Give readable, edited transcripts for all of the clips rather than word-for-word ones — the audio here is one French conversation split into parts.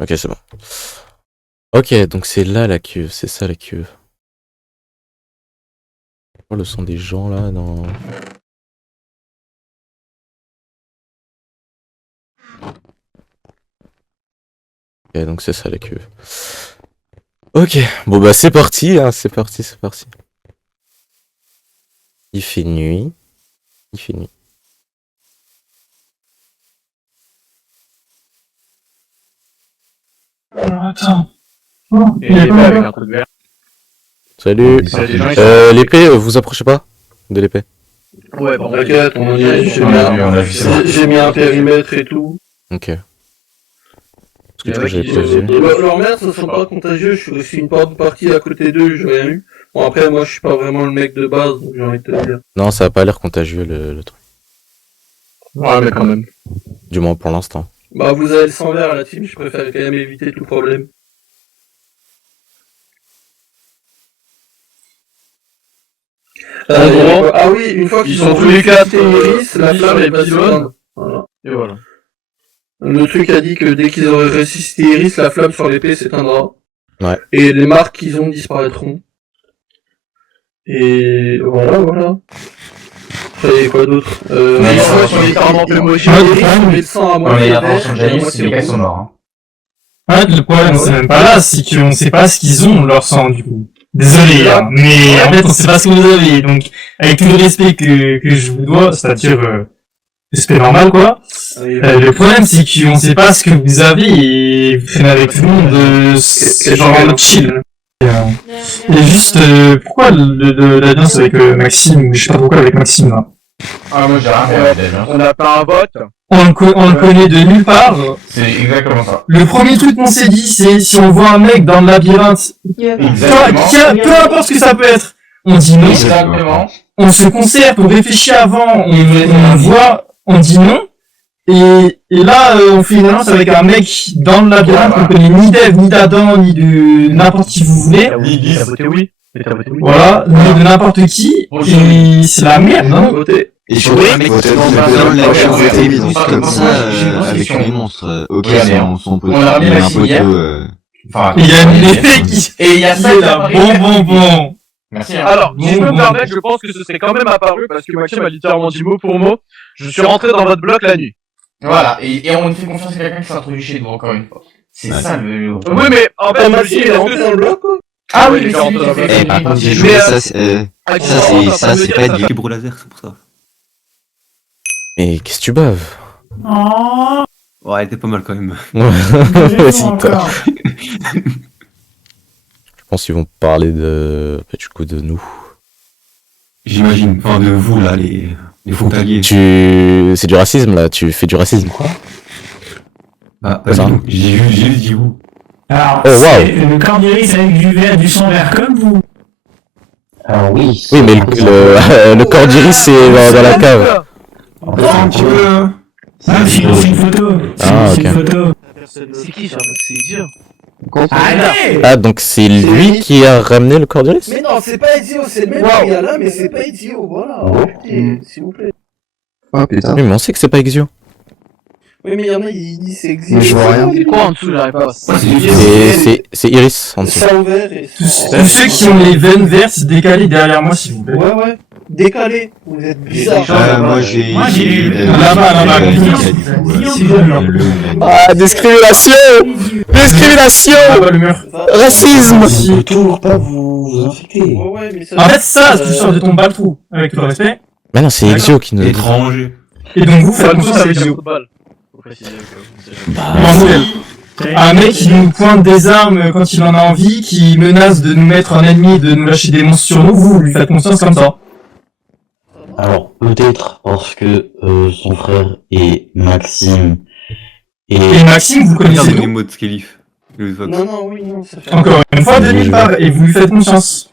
Ok, c'est bon. Ok, donc c'est là la cuve, c'est ça la cuve. Oh, le son des gens là dans... Ok, donc c'est ça la cuve. Ok, bon bah c'est parti, hein, c'est parti, c'est parti. Il fait nuit. Il fait nuit. Alors, attends. Et l'épée avec un truc vert. Salut. C'est des gens qui sont- L'épée, vous approchez pas de l'épée. Ouais, bon, T'inquiète, on y est, j'ai mis un périmètre et tout. Ok. Parce que Il y du en coup a j'avais qui- pas vu. Leur mère, ça sent pas contagieux, je suis resté une partie à côté d'eux, j'ai rien eu. Bon, après, moi, je suis pas vraiment le mec de base, donc j'ai envie de te dire. Non, ça a pas l'air contagieux le truc. Ouais, mais quand même. Du moins pour l'instant. Bah, vous avez le sang vert à la team, je préfère quand même éviter tout problème. Ah oui, une fois qu'ils Ils sont sont tous tous les quatre, Iris, la flamme sur est pas pylônes. s'éteindre. Voilà. Et voilà. Le truc a dit que dès qu'ils auraient résisté Iris, la flamme sur l'épée s'éteindra. Ouais. Et les marques qu'ils ont disparaîtront. Et voilà. Après, quoi d'autre Mais Iris, ça, ouais, c'est littéralement plus moche. Ouais, Iris, ouais. on met le sang à Dans moitié les vert, interventions de et à Janice, moitié les gars rouge. sont morts. Hein. En fait, le problème, c'est même pas là, c'est qu'on sait pas ce qu'ils ont, leur sang, du coup. Désolé, hein, mais en fait, on sait pas ce que vous avez, donc, avec tout le respect que je vous dois, c'est-à-dire, respect normal, quoi. Le problème, c'est qu'on sait pas ce que vous avez, et vous traînez avec tout le monde, c'est genre en mode chill. Et juste, pourquoi l'alliance avec Maxime, je sais pas pourquoi avec Maxime, là. Ah, moi j'ai rien fait avec Dave, hein. On a fait un vote. On le connaît de nulle part. C'est exactement ça. Le premier truc qu'on s'est dit, c'est si on voit un mec dans le labyrinthe, Exactement. peu importe ce que ça peut être, on dit non, Exactement. on se concerte, on réfléchit avant, on voit, on dit non, et là, on fait une alliance avec un mec dans le labyrinthe qu'on connaît ni d'Eve, ni d'Adam, ni de n'importe qui vous voulez, T'as voté oui. Et t'as voté oui. voilà, ni de n'importe qui, et c'est la merde, non? Voter. Et surtout, un mec qui voter dans dans la un majorité, voter donc dans comme un ça, j'ai une avec question. les monstres. Ok, Regardez, son poteau, on a remis il y a un Maxime hier. poteau, Enfin, Et il y a une épée qui et il y a ça est qui là, apparaît. bon. Merci. Hein. Alors, si je peux Bon. me permettre, je pense que ce serait quand même apparu parce que Maxime a littéralement dit mot pour mot. Je suis rentré dans votre bloc la nuit. Voilà. Et on fait confiance à quelqu'un qui s'est introduit chez nous, encore une fois. C'est ça le... Oui, mais en fait, je me dis, il est est-ce rentré que dans le bloc, quoi. Ah oui, oui, mais mais c'est lui c'est qui lui. fait Eh, par contre, j'ai Mais, joué ça, c'est Ça, c'est pas du Fibre laser, c'est pour ça. Mais qu'est-ce que tu baves? Ouais, elle était pas mal quand même. Vas-y, toi. Je pense qu'ils vont parler de... du coup de nous. J'imagine. Enfin, de vous, là, les frontaliers. C'est du racisme là, tu fais du racisme. Ah, C'est ça. j'ai juste dit vous. Alors, Oh, wow. c'est le cordiris avec du vert, du sang vert comme vous. Alors oui. Oui, mais le corps d'iris c'est dans la cave. Un petit peu... Ah, c'est une photo. Ah, C'est une ok. photo. C'est qui, c'est dur. Allez! Ah, donc c'est lui qui a ramené le corps d'iris? Mais non, c'est pas idiot, c'est le même gars là, mais c'est pas idiot, voilà. Arrêtez, s'il vous plaît. Oh putain. Oui, mais on sait que c'est pas Exio. Oui, mais il y en a, ils disent c'est exil. Mais je vois rien. C'est quoi en dessous, j'arrive pas. C'est Iris en dessous. Sang vert et Tous ceux qui ont les veines vertes, décalez derrière moi, s'il vous plaît. Ouais. Décalé. Vous êtes bizarre. Moi j'ai lu. Là-bas, Ah, discrimination! Discrimination! Ah bah, le mur. Racisme! Ne toujours pas vous infecter. Ouais, mais ça. En fait, ça, tu sors de ton baltrou, avec tout le respect. Mais non, c'est Exio qui nous... Étranger. Et donc vous, faites Pas confiance à Exio. football. Faut préciser que Un mec qui nous pointe des armes quand il en a envie, qui menace de nous mettre en ennemi, de nous lâcher des monstres sur nous, vous lui faites confiance comme ça. Alors peut-être parce que son frère et Maxime Et Maxime, vous connaissez Regarde les nous. mots de Skelif. Non, oui, non, ça fait. Encore une fois, de nulle part, et vous lui faites confiance.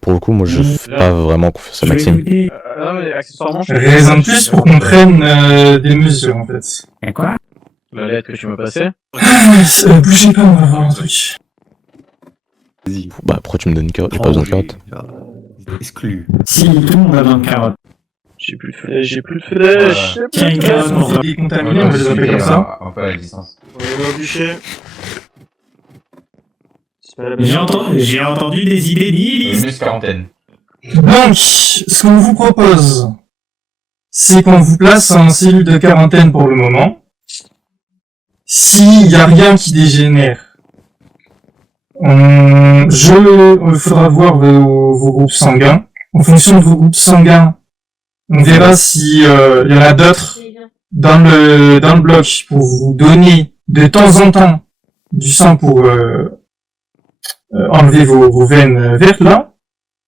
Pour le coup, moi je fais pas vraiment confiance à Maxime. non, mais accessoirement, je Raison de plus pour qu'on prenne des mesures, en fait. Quoi? la lettre que tu m'as passée. Bougez pas, on va voir un truc. Vas-y. Bah, pourquoi tu me donnes une carotte? J'ai pas besoin de carotte. Exclu. Si, tout le monde a besoin de carottes. J'ai plus de flèches, j'ai plus de flèches. j'ai plus Tiens, de une flèches. case pour Décontaminés, on va les appeler comme ça. Un peu à la distance. J'ai entendu des idées nihilistes. Juste quarantaine. Donc, ce qu'on vous propose, c'est qu'on vous place en cellule de quarantaine pour le moment. S'il y a rien qui dégénère, il faudra voir vos groupes sanguins. En fonction de vos groupes sanguins, on verra si y en a d'autres dans le bloc pour vous donner de temps en temps du sang pour enlever vos veines vertes là.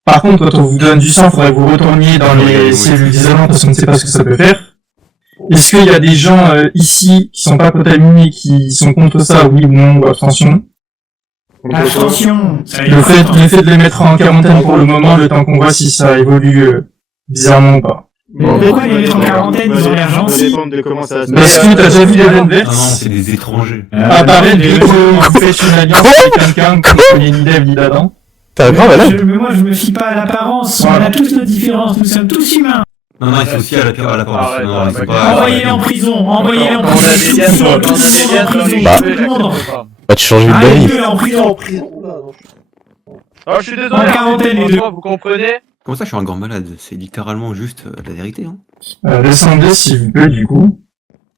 Par contre, quand on vous donne du sang, il faudrait que vous retourniez dans les cellules d'isolement parce qu'on ne sait pas ce que ça peut faire. Est-ce qu'il y a des gens ici qui sont pas contaminés, qui sont contre ça, oui ou non, ou abstention? Attention, ça Le fait de les mettre en quarantaine pour le moment, le temps qu'on voit si ça évolue bizarrement ou pas. Pourquoi les mettre en quarantaine, ils ont l'air gentils? Est-ce que t'as déjà vu les veines vertes Non, c'est des étrangers. apparaître dès que vous faites une alliance avec quelqu'un que vous connaissez ni d'Ève ni d'Adam? T'as un grand malade. Mais moi, je me fie pas à l'apparence. On a tous nos différences. Nous sommes tous humains. Non, non, il faut aussi à l'apparence. Arrête, Non, il faut arrête. pas. Envoyez-les en prison. Envoyez-les en Quand on a des prison. liens, Tout quand on a le des monde liens en dans les prison. Bah. Tout le monde. cheveux, pas. Bah, tu changes de Allez, d'avis. deux en prison. Ah, je suis désolé, En quarantaine, les deux. vous comprenez? Comment ça, je suis un grand malade? C'est littéralement juste la vérité, hein. Descendez s'il vous plaît, du coup.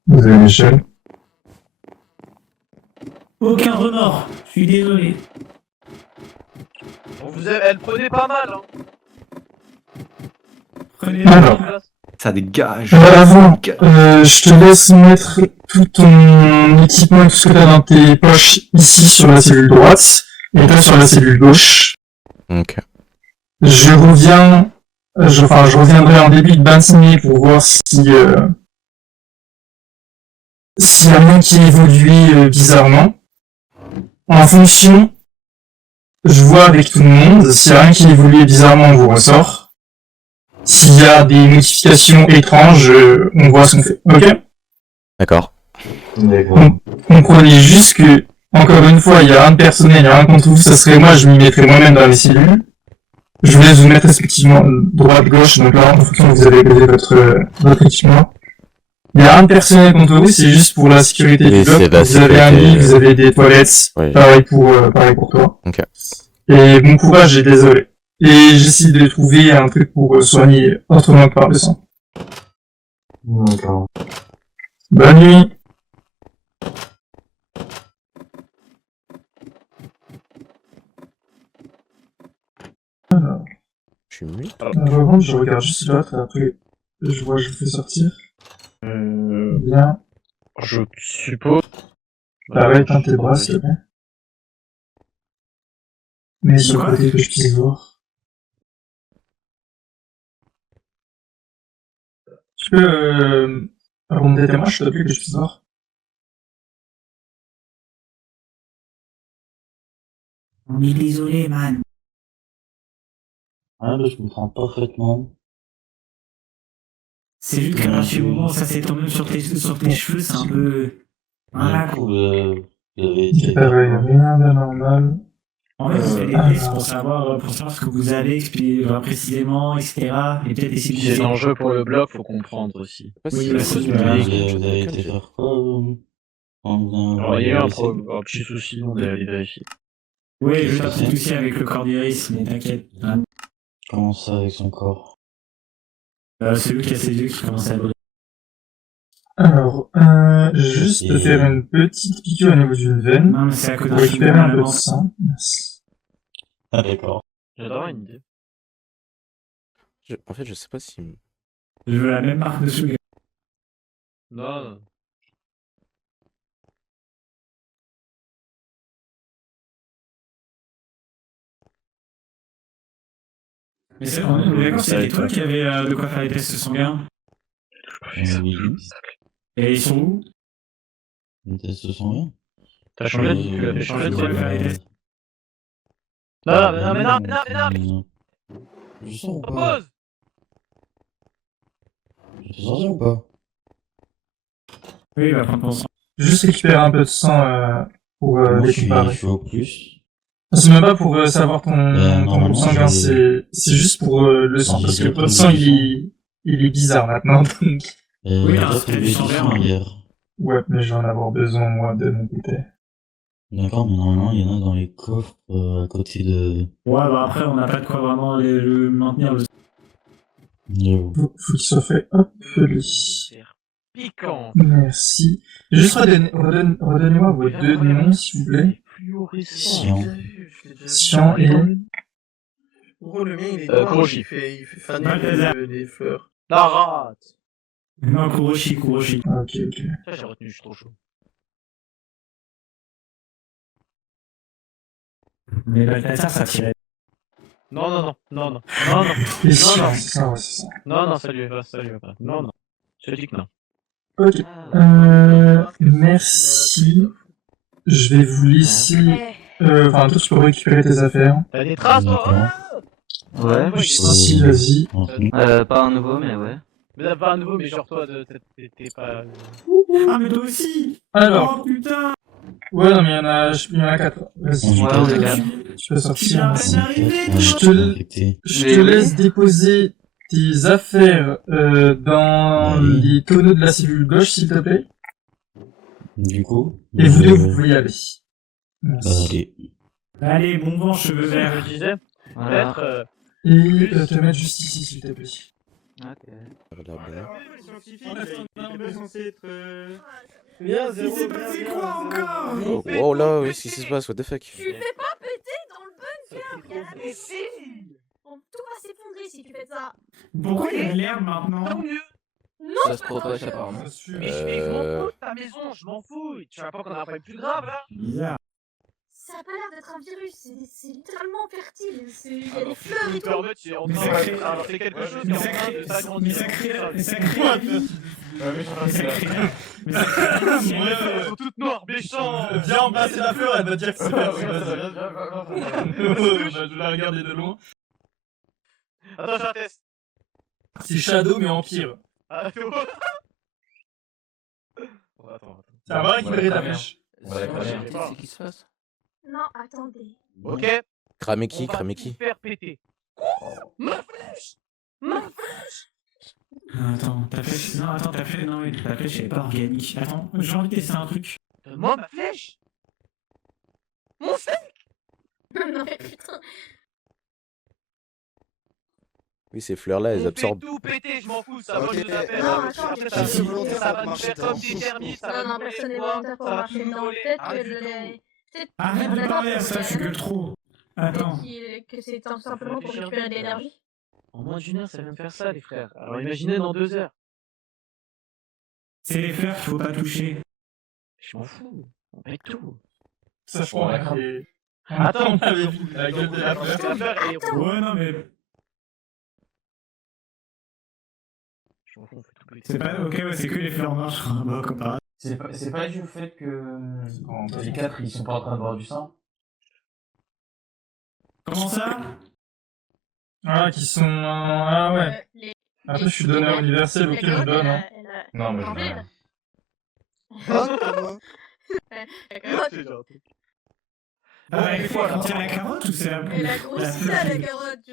Vous avez l'échelle. Aucun remords. Je suis désolé. Elle prenait pas mal, hein. Prenez Alors. Ça dégage. Avant, je te laisse mettre tout ton équipement et tout ce que t'as dans tes poches ici sur la cellule droite, et toi sur la cellule gauche. Ok. Je reviendrai en début de matinée pour voir s'il y a rien qui a évolué bizarrement. En fonction, je vois avec tout le monde, s'il y a rien qui a évolué bizarrement, on vous ressort. S'il y a des modifications étranges, on voit ce qu'on fait. Ok? D'accord. Comprenez juste que, encore une fois, il y a un personnel, il y a un contre vous, ça serait moi, je m'y mettrais moi-même dans les cellules. Je vous laisse vous mettre respectivement droite-gauche, donc là, en fonction, vous avez posé votre équipement. Il y a un personnel contre vous, c'est juste pour la sécurité Oui, du bloc. c'est la Vous avez un sécurité, lit, vous avez des toilettes, Oui. pareil pour toi. Ok. Et bon courage et désolé. Et j'essaie de trouver un truc pour soigner autrement que par le sang. D'accord. Bonne nuit. Je suis muet. Avant, je regarde juste l'autre, après, je vois, je fais sortir. Bien. Je suppose. Arrête un tes bras, s'il te plaît. Mais sur le côté que je puisse voir. Tu peux remonter tes mains, s'il te plaît, que je puisse voir. On est désolé, man. Ah, bah, je comprends parfaitement. C'est juste qu'à ce moment, ça s'est tombé sur tes cheveux, c'est un peu... Voilà, Du quoi. coup, vous avez C'est été... pareil, rien d'anormal. En fait, vous avez des tests pour savoir ce que vous avez expliqué précisément, etc. Et peut-être essayer de C'est vous aider. l'enjeu pour le bloc, faut comprendre aussi. Oui, bah, c'est Vous voilà. avez été faire quoi Alors, il y a eu un petit souci, on est allé vérifier. Oui, je t'ai aussi avec le cordéris, mais t'inquiète. Hein. Comment ça avec son corps? Celui qui a ses yeux qui commence à briller. Alors, juste te faire une petite piqûre au niveau d'une veine. Non, mais c'est à cause Pour d'un récupérer film un peu de allemand. sang. Merci. Ah, d'accord. J'adore une idée. En fait, je sais pas si... Je veux la même marque de chewing. Non, non. Mais c'est d'accord, c'était toi qui avais de quoi faire les tests sanguins. Oui. Et ils sont où? Les tests sont bien. T'as changé de... Tu l'avais changé de team. Non, mais non. Je sens ou pas? Propose. Je sens ou pas? Oui, il va prendre ton sang. Juste récupérer un peu de sang pour Moi, les je suis comparer. au plus. C'est même pas pour savoir ton normalement, groupe sanguin, j'ai- c'est juste pour le sang, parce que votre sang il il est bizarre maintenant, donc... Oui, j'ai non, déjà c'était trouvé du du sang sang vert. hier. Ouais, mais je vais en avoir besoin, moi, de mon côté. D'accord, mais normalement, il y en a dans les coffres à côté de... Ouais, bah après, on n'a pas de quoi vraiment le maintenir le. J'avoue. Faut qu'il soit fait appeler. Piquant. Merci. Juste redonnez-moi vos deux noms, s'il vous plaît. Sian. Sian et... Gros, le mien, il est Kuroshi. il fait faner Balthazar. des fleurs. La rate. Non, Kuroshi. Ok, ok. Ça, j'ai retenu, je suis trop chaud. Mais Balthazar, ça tirait. Non. Et Sian, c'est ça, ouais, c'est ça. Non, ça lui va pas. Non. Je dis que non. Ok. Merci. Je vais vous laisser... Enfin, toi, tu peux récupérer tes affaires. T'as des traces, toi? Ouais. Si, vas-y. Pas un nouveau, mais ouais. Mais t'as pas un nouveau, mais genre toi, t'es pas... Ah, mais toi aussi. Alors, Oh putain. ouais, non, mais il y en a 4. Vas-y, Ouais, on est quatre. tu peux Tu sortir. viens à Merci. peine d'arriver. Je te laisse déposer tes affaires dans Oui. les tonneaux de la cellule gauche, s'il te plaît. Du coup... Et vous deux, vous pouvez y aller. Merci. Allez. Allez, bon vent, cheveux Je verts. disais, Voilà. peut-être... Et te mettre juste ici, s'il te plaît. Ok. Viens, Il zéro. s'est passé quoi encore? Oh, oh là, oui, qu'est-ce qui se passe? What the fuck? Tu fais pas péter dans le bunker, il y a la piscine. Tout va s'effondrer si tu fais ça. Pourquoi il y a de l'herbe maintenant? Tant mieux. Non, Ça se propage apparemment. Mais je m'en fous de ta maison, je m'en fous. Tu vois pas qu'on a un problème plus grave, là? Bizarre. ça a pas l'air d'être un virus, c'est littéralement fertile. Il y a Alors, des fleurs et tout. Internet, c'est en Mais train ça crée- de c'est quelque chose qui Mais est en ça train crée... de Mais s'agrandir. ça crée la vie. Mais ça crée la vie. Mais ça crée la vie. Elles sont toutes noires, méchants. Viens embrasser la fleur, elle va dire que c'est pas vrai. Attends, Je vais la regarder de loin. j'ai un test. C'est Shadow, mais en pire. Ah, attends. Ça va récupérer ta mèche. C'est qui se passe? Non, attendez. Ok. Cramer On qui? va Cramer tout qui? faire péter. Ma flèche. Attends, ta flèche... Non, attends, ta flèche... Non, oui, ta flèche est pas organique. Attends, j'ai envie de tester un truc. Donne-moi ma flèche. Mon steak. Non mais putain. Oui, ces fleurs-là, elles On fait absorbent. tout péter, je m'en fous, ça vole Ok. nos affaires. Non, Après, attends, ça j'ai va pas nous- de ça va nous marcher faire comme dedans. des termites, ça va Non, nous personne n'est brûler volontaire le pour foie, ça va marcher tout nous dedans. brûler. Peut-être Rien que du je tout. l'ai... Peut-être Arrête de d'accord, parler à peut-être ça, je suis que- que trop. Attends. que c'est tout simplement pour récupérer de l'énergie. En moins d'une heure, ça vient de faire ça, les frères. Alors imaginez dans 2 heures. C'est les fleurs qu'il faut pas toucher. Je m'en fous, on pète tout. Ça, je crois. Attends, on avait vu la gueule de la fleur. la fleur est... Ouais, non, mais... Je m'en fous, on fait tout péter. C'est pas... Ok, ouais, c'est que les fleurs noires, je crois. Bah, comme par hasard. C'est pas dû au fait que les 4 ils sont pas en train de boire du sang. Comment ça? Ah, qui sont... Ah ouais. Après, je suis donneur universel, ok, je donne. Hein. Non, mais je changé, veux là. Ah, comment? La carotte. C'est genre un truc. Ah, bah, il faut quand la carotte ou c'est la... Elle a grossi la ça, la fleur carotte.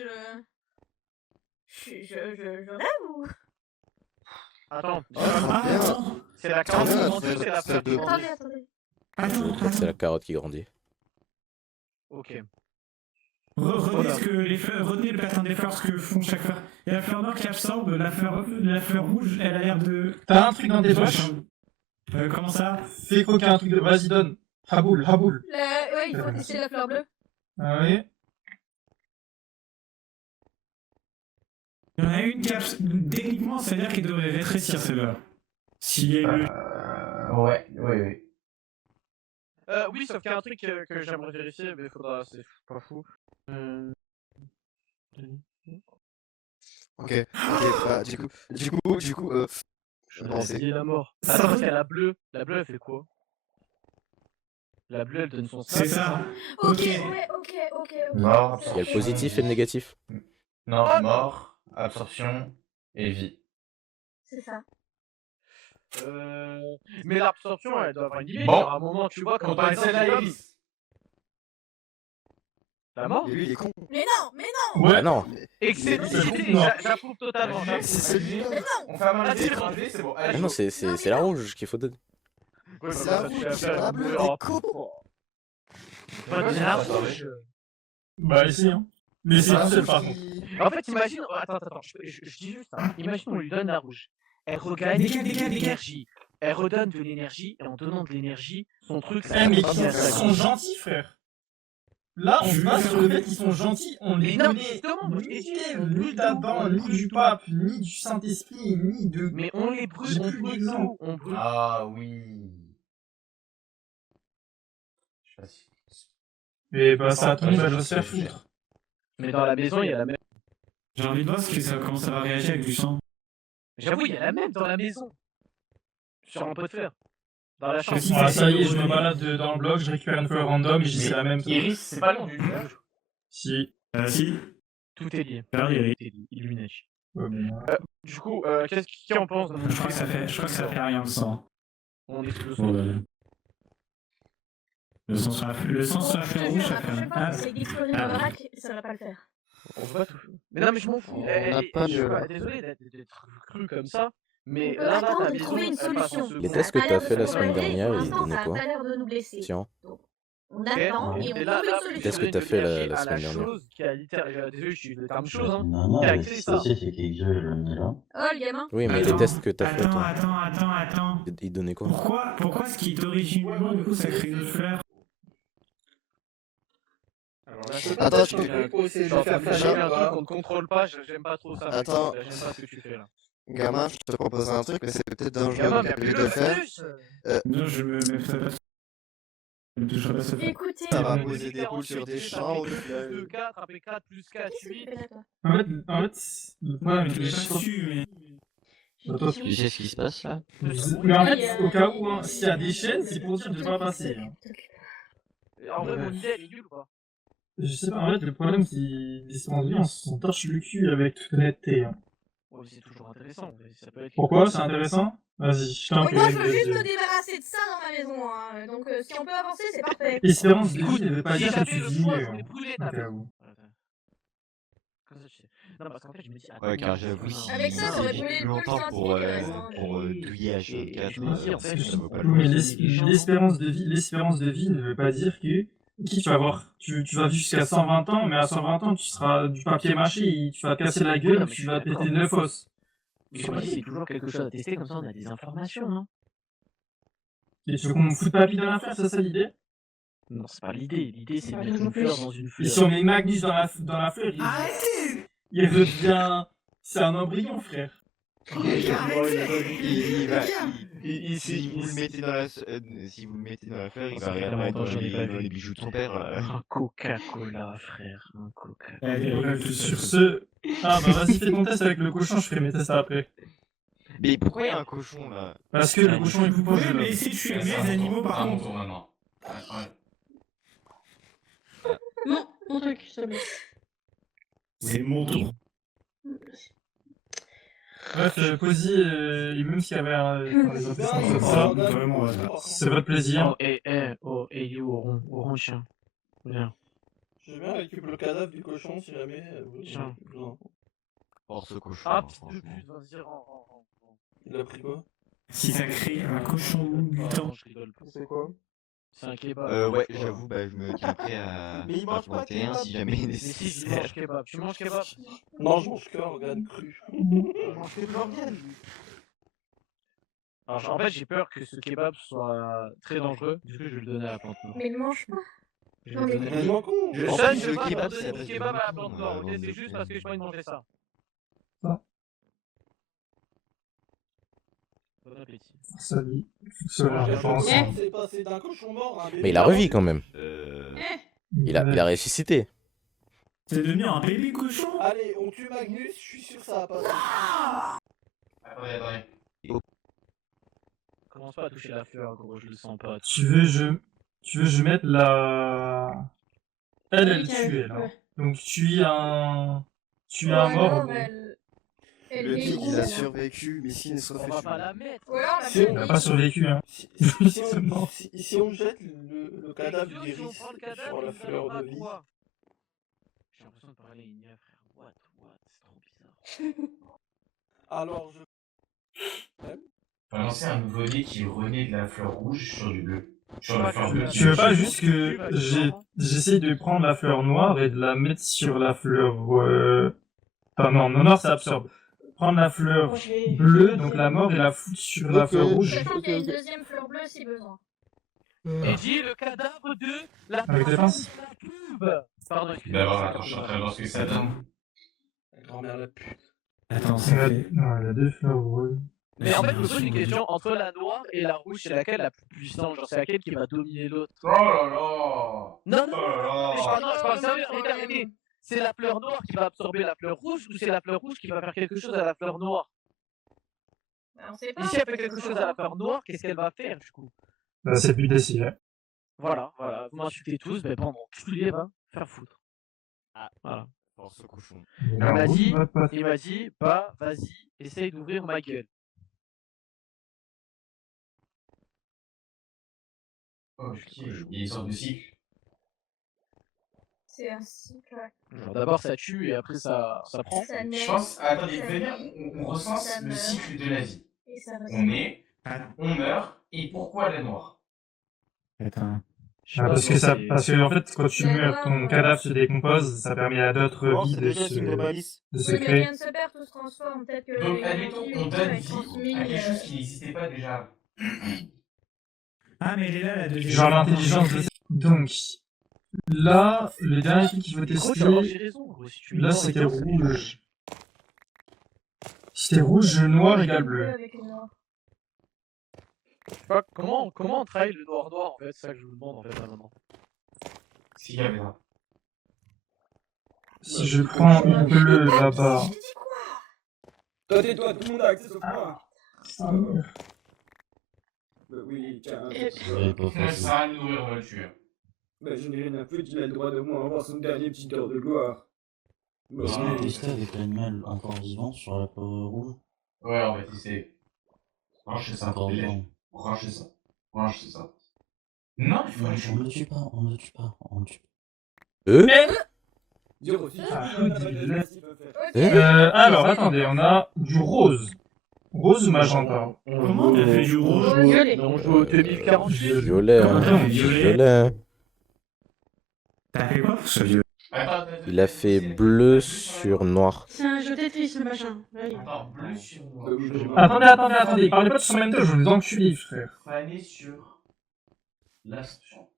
Je rêve ou... Attends, Ah, attends. c'est la carotte qui grandit ou c'est la fleur qui grandit? Attendez. Attends, C'est la carotte qui grandit. Ok. Retenez ce que les fleurs, retenez le pattern des fleurs, ce que font chaque fleur. Il y a la fleur noire qui absorbe, la fleur rouge, elle a l'air de... T'as un truc dans tes poches? Comment ça? Fais croquer un truc de... Vas-y, donne. Raboule. Ouais, il faut tester la fleur bleue. Ah oui. Il y en a une qui absorbe... Techniquement, ça veut dire qu'elle devrait rétrécir celle-là. Si elle... Ouais. Oui, sauf qu'il y a un truc que j'aimerais vérifier, mais faudra, c'est pas fou. Ok, bah du coup, je pensais. Il est la mort. Attends, parce qu'il y a la bleue. La bleue, elle fait quoi? La bleue, elle donne son sang. C'est ça. Ok, Ok. ouais, ok. Mort, Il y a le positif et le négatif. Non, mort, absorption et vie. C'est ça. Mais l'absorption, elle doit avoir une limite. Bon. Genre, à un moment, tu vois, quand Quand par on exemple, essaie la Elise. la mort. Et lui, il est con. Mais non. Ouais. Ah non. Excellent C'est idée, bon. j'approuve totalement. C'est celui. On fait un Ah, indice, c'est bon. c'est bon. Ah Allez, non, go. c'est la rouge qu'il faut donner. Ouais, C'est bah, la ça, tu rouge, l'as c'est fait, la bleue, oh, t'es con. pas donner la rouge. Bah, ici, hein. Mais c'est C'est tout la seul, par rouge contre. qui- En fait, imagine, oh, attends, je dis juste, hein. Imagine, on lui donne la rouge. Elle regagne Dégage, de dégage. l'énergie. Elle redonne de l'énergie, et en donnant de l'énergie, son truc, Eh, mais ça ils sont gentils, frère. Là, on se base sur le fait qu'ils sont gentils, on les Mais non, connaît justement, moi, je t'ai dit, ni d'Adam, ni du pape, ni du Saint-Esprit, ni de... Mais on les brûle, J'ai on plus brûle d'exemple. tout, on brûle. Ah oui. Je sais pas si. Et bah, ça a tombé, elle va se faire foutre. Mais dans la maison, il y a la même. J'ai envie de voir comment ça va réagir avec du sang. J'avoue, il y a la même dans la maison. Sur un pot de fer. Dans la chambre. Ah, ça y est, je me balade dans le bloc, je récupère une fleur random et je dis c'est la même. Iris, c'est pas le nom du village. Si. Si. Tout est lié. Iris. Tout est lié. Illuminati. Ouais, bon. Du coup, qu'est-ce qui en pense de mon Je crois que ça fait rien le sang. On est tous Ouais. Le sang sur la fleur rouge, ça fait Je rien. pense que c'est d'exploser ma baraque, ça va pas le faire. On va tout. Mais non, mais je m'en fous. On n'a pas Je mieux, suis là. Désolé d'être cru comme ça. Mais On peut là, attendre ta et maison, trouver une elle passe en solution. second. Les Ça tests a que pas t'as l'air de fait la se semaine relever, dernière, pour ils l'instant, donnaient ça a quoi pas l'air de nous blesser. Tiens. On attend Ok. et on Et là, trouve une là, solution. Qu'est-ce que t'as fait la semaine la dernière chose qui a littéralement. Désolé, je suis le terme chose, hein. Non, non, Qui a mais accès ce ça. qui c'est qu'il je le mets là. Oh, le gamin. Oui, mais les Attends, tests que t'as fait, toi, Attends. ils donnaient quoi? Pourquoi ce qui est d'origine humaine, du coup, ça crée une fleur? Alors là, Attends, je peux pour essayer je de suis en train faire de ça. faire un truc qu'on ne contrôle pas, j'aime pas trop ça. Attends. J'aime pas ce que tu fais là. Gamin, je te propose un truc, mais c'est peut-être dangereux Gamin, de mais de le faire. Non, je me mettrai pas. Je me toucherai pas ça. Écoutez, Ça va On poser des boules sur des champs. Plus de 4, AP 4, plus 4, qu'est-ce que tu 8. fais là, toi? En fait, le problème avec les Je l'ai pas su, mais. Attends, Tu sais ce qui se passe là? Mais en fait, au cas où, hein, s'il y a des chaînes, c'est pour dire de pas passer. Hein. En vrai, mon idée, elle est nulle, quoi. Je sais pas, en fait, le problème, c'est l'espérance de vie, on s'en torche le cul avec toute honnêteté. Hein. Ouais, c'est toujours intéressant. Ça peut être. Pourquoi? C'est intéressant? Vas-y, je t'en Moi, je veux juste me prie. débarrasser de ça dans ma maison. Hein. Donc, si on peut avancer, c'est parfait. Espérance de vie ne veut pas Si dire que j'avais tu le vis choix, mieux. j'aurais Hein. brûlé Au ta cas maison. où. Comme ça, tu sais. Non, parce qu'en fait, je me dis. Ouais, car j'avoue, si Avec ça, j'aurais c'est brûlé plus le peu longtemps de pour scientifique, hein. douiller H24, Je me dis, en fait, ça vaut pas Oui, le mais coup. l'espérance de vie ne veut pas dire que qui tu vas voir. Tu vas vivre jusqu'à 120 ans, mais à 120 ans, tu seras du papier mâché, et tu vas te casser la gueule, Non, et mais tu je vas suis d'accord. péter 9 os. Mais je me dis, c'est toujours quelque chose à tester, comme ça, on a des informations, non? Et tu veux qu'on me foute papy dans l'affaire, c'est ça l'idée? Non, c'est pas l'idée. L'idée, c'est de Pas mettre non une plus. fleur dans une Et fleur. si on met Magnus dans la fleur, il redevient... C'est un embryon, frère. Si vous le mettez dans la, si vous le mettez dans la fleur, il Ça va fait réapparaître longtemps que je l'ai pas dans vu. les bijoux de son père. Un Coca-Cola, frère. Un Coca-Cola. Ouais, sur ce... Ah bah vas-y, fais ton test avec le cochon, je ferai mes tests après. Mais pourquoi il y a un cochon là? Parce que le cochon, il vous pose... Ouais, mais si tu aimes les animaux, par contre. Maintenant. Ouais. Non, mon truc, s'il te plaît. C'est mon tour. Bref, Posy, et même s'il y avait les autres personnes comme ça, Vraiment, ouais. c'est votre plaisir. Oh, you, au rond chien. Viens. Je vais bien récupérer le cadavre du cochon si jamais. Tiens. Non. Or ce cochon, Ah, hein, petite de franchement. pute, vas-y, rends. Il a pris quoi? Si ça crée un cochon mutant. Je rigole pas. C'est quoi? C'est un kebab. Ouais, j'avoue, bah je me tiens prêt à Mais il mange pas de planter un kebab. si jamais Mais si, je nécessaire. mange kebab. Tu manges kebab? Non, je mange que organe cru. mange que de l'organe. Alors, en fait, j'ai peur que ce kebab soit très dangereux. Du coup, je vais le donner à la plante noire. Mais ne mange pas. Je vais Non, le mais- donner. Mais non, con. Je En sonne, plus, je le pas kebab, donner c'est du la kebab à la base de plante mon noire, nom, ok? C'est de juste parce que j'ai pas envie de manger ça. Bon appétit. Salut. Cela, je pense. C'est passé d'un cochon mort à un bébé. Mais il a revu quand même. Eh, Il a ressuscité. C'est devenu un bébé cochon. Allez, on tue Magnus, je suis sûr que ça va passer. Attendez. Commence pas à toucher la fleur, gros, je le sens pas. Tu veux, je mette la... Elle tue, là. ouais. Donc tu es un... Tu es Ou un mort. alors, mais- elle Le est dit qu'il a rouge. survécu, mais s'il ne se On refait va pas tuer. la mettre. Ou alors, la Si Il bonne n'a vie. pas survécu, hein. Si on jette le cadavre Si on d'Iris prend le cadavre, sur la il fleur donnera de vie, quoi? J'ai l'impression de parler à Inia, frère. C'est trop bizarre. Alors, je... On va lancer un nouveau-né qui renaît de la fleur rouge sur du bleu. Sur la fleur bleue. Tu veux pas juste que j'essaye de prendre la fleur noire et de la mettre sur la fleur... Enfin non, noir ça absorbe. Prendre la fleur bleue, donc la mort, et la foutre sur la fleur rouge. Sachant qu'il y a une deuxième fleur bleue si besoin. Et dit le cadavre de la Avec les pinces. personne de la cube. Pardon, excusez-moi. D'abord, attends, je suis en train de voir ce que ça donne. Grand-mère la pute. Attends, ça fait. Non, il y a deux fleurs rouges. Mais en fait, je me pose une question entre la noire et la rouge, c'est laquelle la plus puissante? Genre, c'est laquelle qui va dominer l'autre? Oh là là. Non, non, Oh mais là je parle sérieux, regardez. C'est la fleur noire qui va absorber la fleur rouge ou c'est la fleur rouge qui va faire quelque chose à la fleur noire? Bah, on sait pas. Et si elle fait quelque chose à la fleur noire, qu'est-ce qu'elle va faire du coup? Bah, c'est plus décidé. Voilà, vous m'insultez tous, mais bon, tous les va faire foutre. Ah, Voilà. force au cochon. Il m'a dit, bah, vas-y, essaye d'ouvrir ma gueule. Ok, il y a une sorte de cycle. C'est un cycle. Genre, d'abord ça tue et après ça prend. Ça naît. Je pense, attendez, ça venez, naît, on recense ça le meurt, cycle de la vie. Et ça On reste. naît, on meurt, et pourquoi la noire? Attends. Je sais Ah, pas, parce que c'est- parce que en fait, quand tu meurs, ton cadavre se décompose, ça permet à d'autres Bon, vies c'est de déjà se, une de balise. de se Oui, mais créer. rien ne se perd, tout se transforme. Peut-être que. Donc, les admettons, vampires, on tout donne va être vie transmis, à quelque chose qui n'existait pas déjà. Ah, mais elle est là, la deuxième. Genre l'intelligence de... Donc, là, le dernier truc qu'il faut Gros, tu vas voir, j'ai tester, raison, gros, si tu là, mens, c'était c'est rouge. C'était rouge, noir égale bleu. Avec le noir. Je sais pas, comment on travaille le noir en fait, c'est ça que je vous demande en fait là maintenant. S'il y avait là. Si je prends une bleue là-bas... Toi, tais-toi, tout le monde a accès sauf moi. Ah, Bah oui, tiens. Ouais, pas Ça facile. sert à rien de nourrir, on va le tuer. Bah je n'ai rien à foutre, il a le droit de moins avoir son dernier petit heure de gloire. Bah Est-ce qu'on Ah. peut tester avec l'animal encore vivant sur la peau rouge? Ouais, on va tester. Branchez ça, Encore les vivant. branchez ça. Branchez ça. Non, il faut Non, le on tuer. ne le tue pas, on ne le tue pas, on le tue pas. Dire aussi, Ah, il a pas débile. de place, il peut faire. Ok. Alors, attendez, on a du rose. Rose ou magenta? Comment t'as fait du rouge? Rose, violet. On joue au 2048. Violet, Comment t'as hein. fait violet? Violet, hein. T'as fait quoi pour ce violet? Attends, Il a fait bleu sur noir. C'est un jeu Tetris, le machin. Allez. Attends, bleu sur noir. Bah oui, j'ai Attendez, parlez pas tous en même temps, je vous enculez, frère. Fané sur l'ascension.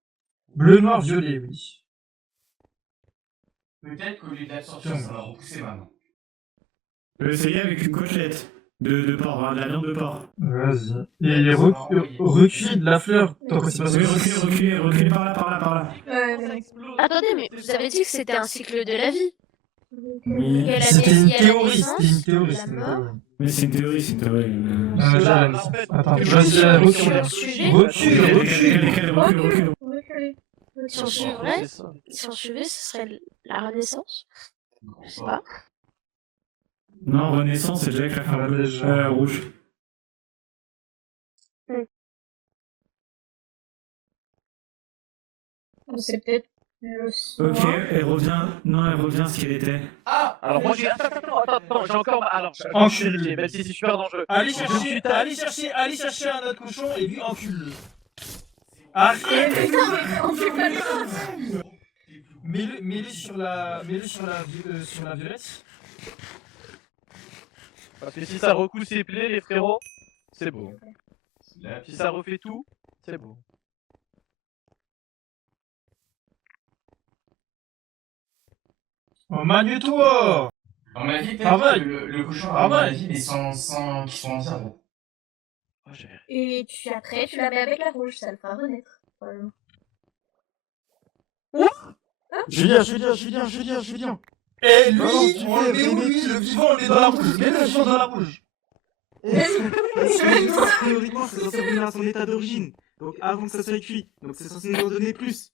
Bleu, noir, violet, oui. Peut-être qu'au lieu de l'absorption, ça va repousser maintenant. Je vais essayer avec une côtelette de porc, hein, de la viande de porc. Vas-y. Et recule de la fleur, tant que c'est pas Oui, ce reculez par là, par là. Attendez, mais vous avez dit que c'était un cycle de la vie. Oui. Et la C'était une il y a la théorie, naissance, c'était une théorie. la c'était une mort. théorie. Mais c'est une théorie, c'est une théorie. J'aime. en fait, Attends, sur- vas-y, sur recule. le sujet. Recule. Reculez. Si on Ouais, suivrait, c'est ça. si on suivait, ce serait la Renaissance. Je sais pas. Non, Renaissance, c'est déjà avec la fleur bleue. Déjà. Rouge. C'est peut-être le Ok, soir. elle revient. Non, elle revient ce qu'elle était. Ah, alors moi j'ai. Attends, j'ai encore. Alors, Encule-le. même si c'est super dangereux. Allez Je me suis tapé- allez chercher un autre cochon et lui encule-le. Eh Arrête. putain, mais on fait pas ça. Mets-le sur la violette. Parce que si ça recoule ses plaies, les frérots, c'est beau. Là, Si ça refait tout, c'est beau. Oh, magne-toi. à mon avis, Travaille. peut-être que le cochon a Travaille. la vie, mais sans qu'ils soient en vie, en fait. Oh, j'ai- Et après, tu la mets avec la rouge, ça le fera renaître. Probablement. Julien. Et lui, Non, tu on le met où, lui, le vivant, on le met dans la rouge. Mets le vivant dans la rouge. Théoriquement, c'est censé revenir à son état d'origine. Donc avant que ça soit cuit. Donc c'est censé nous en donner plus.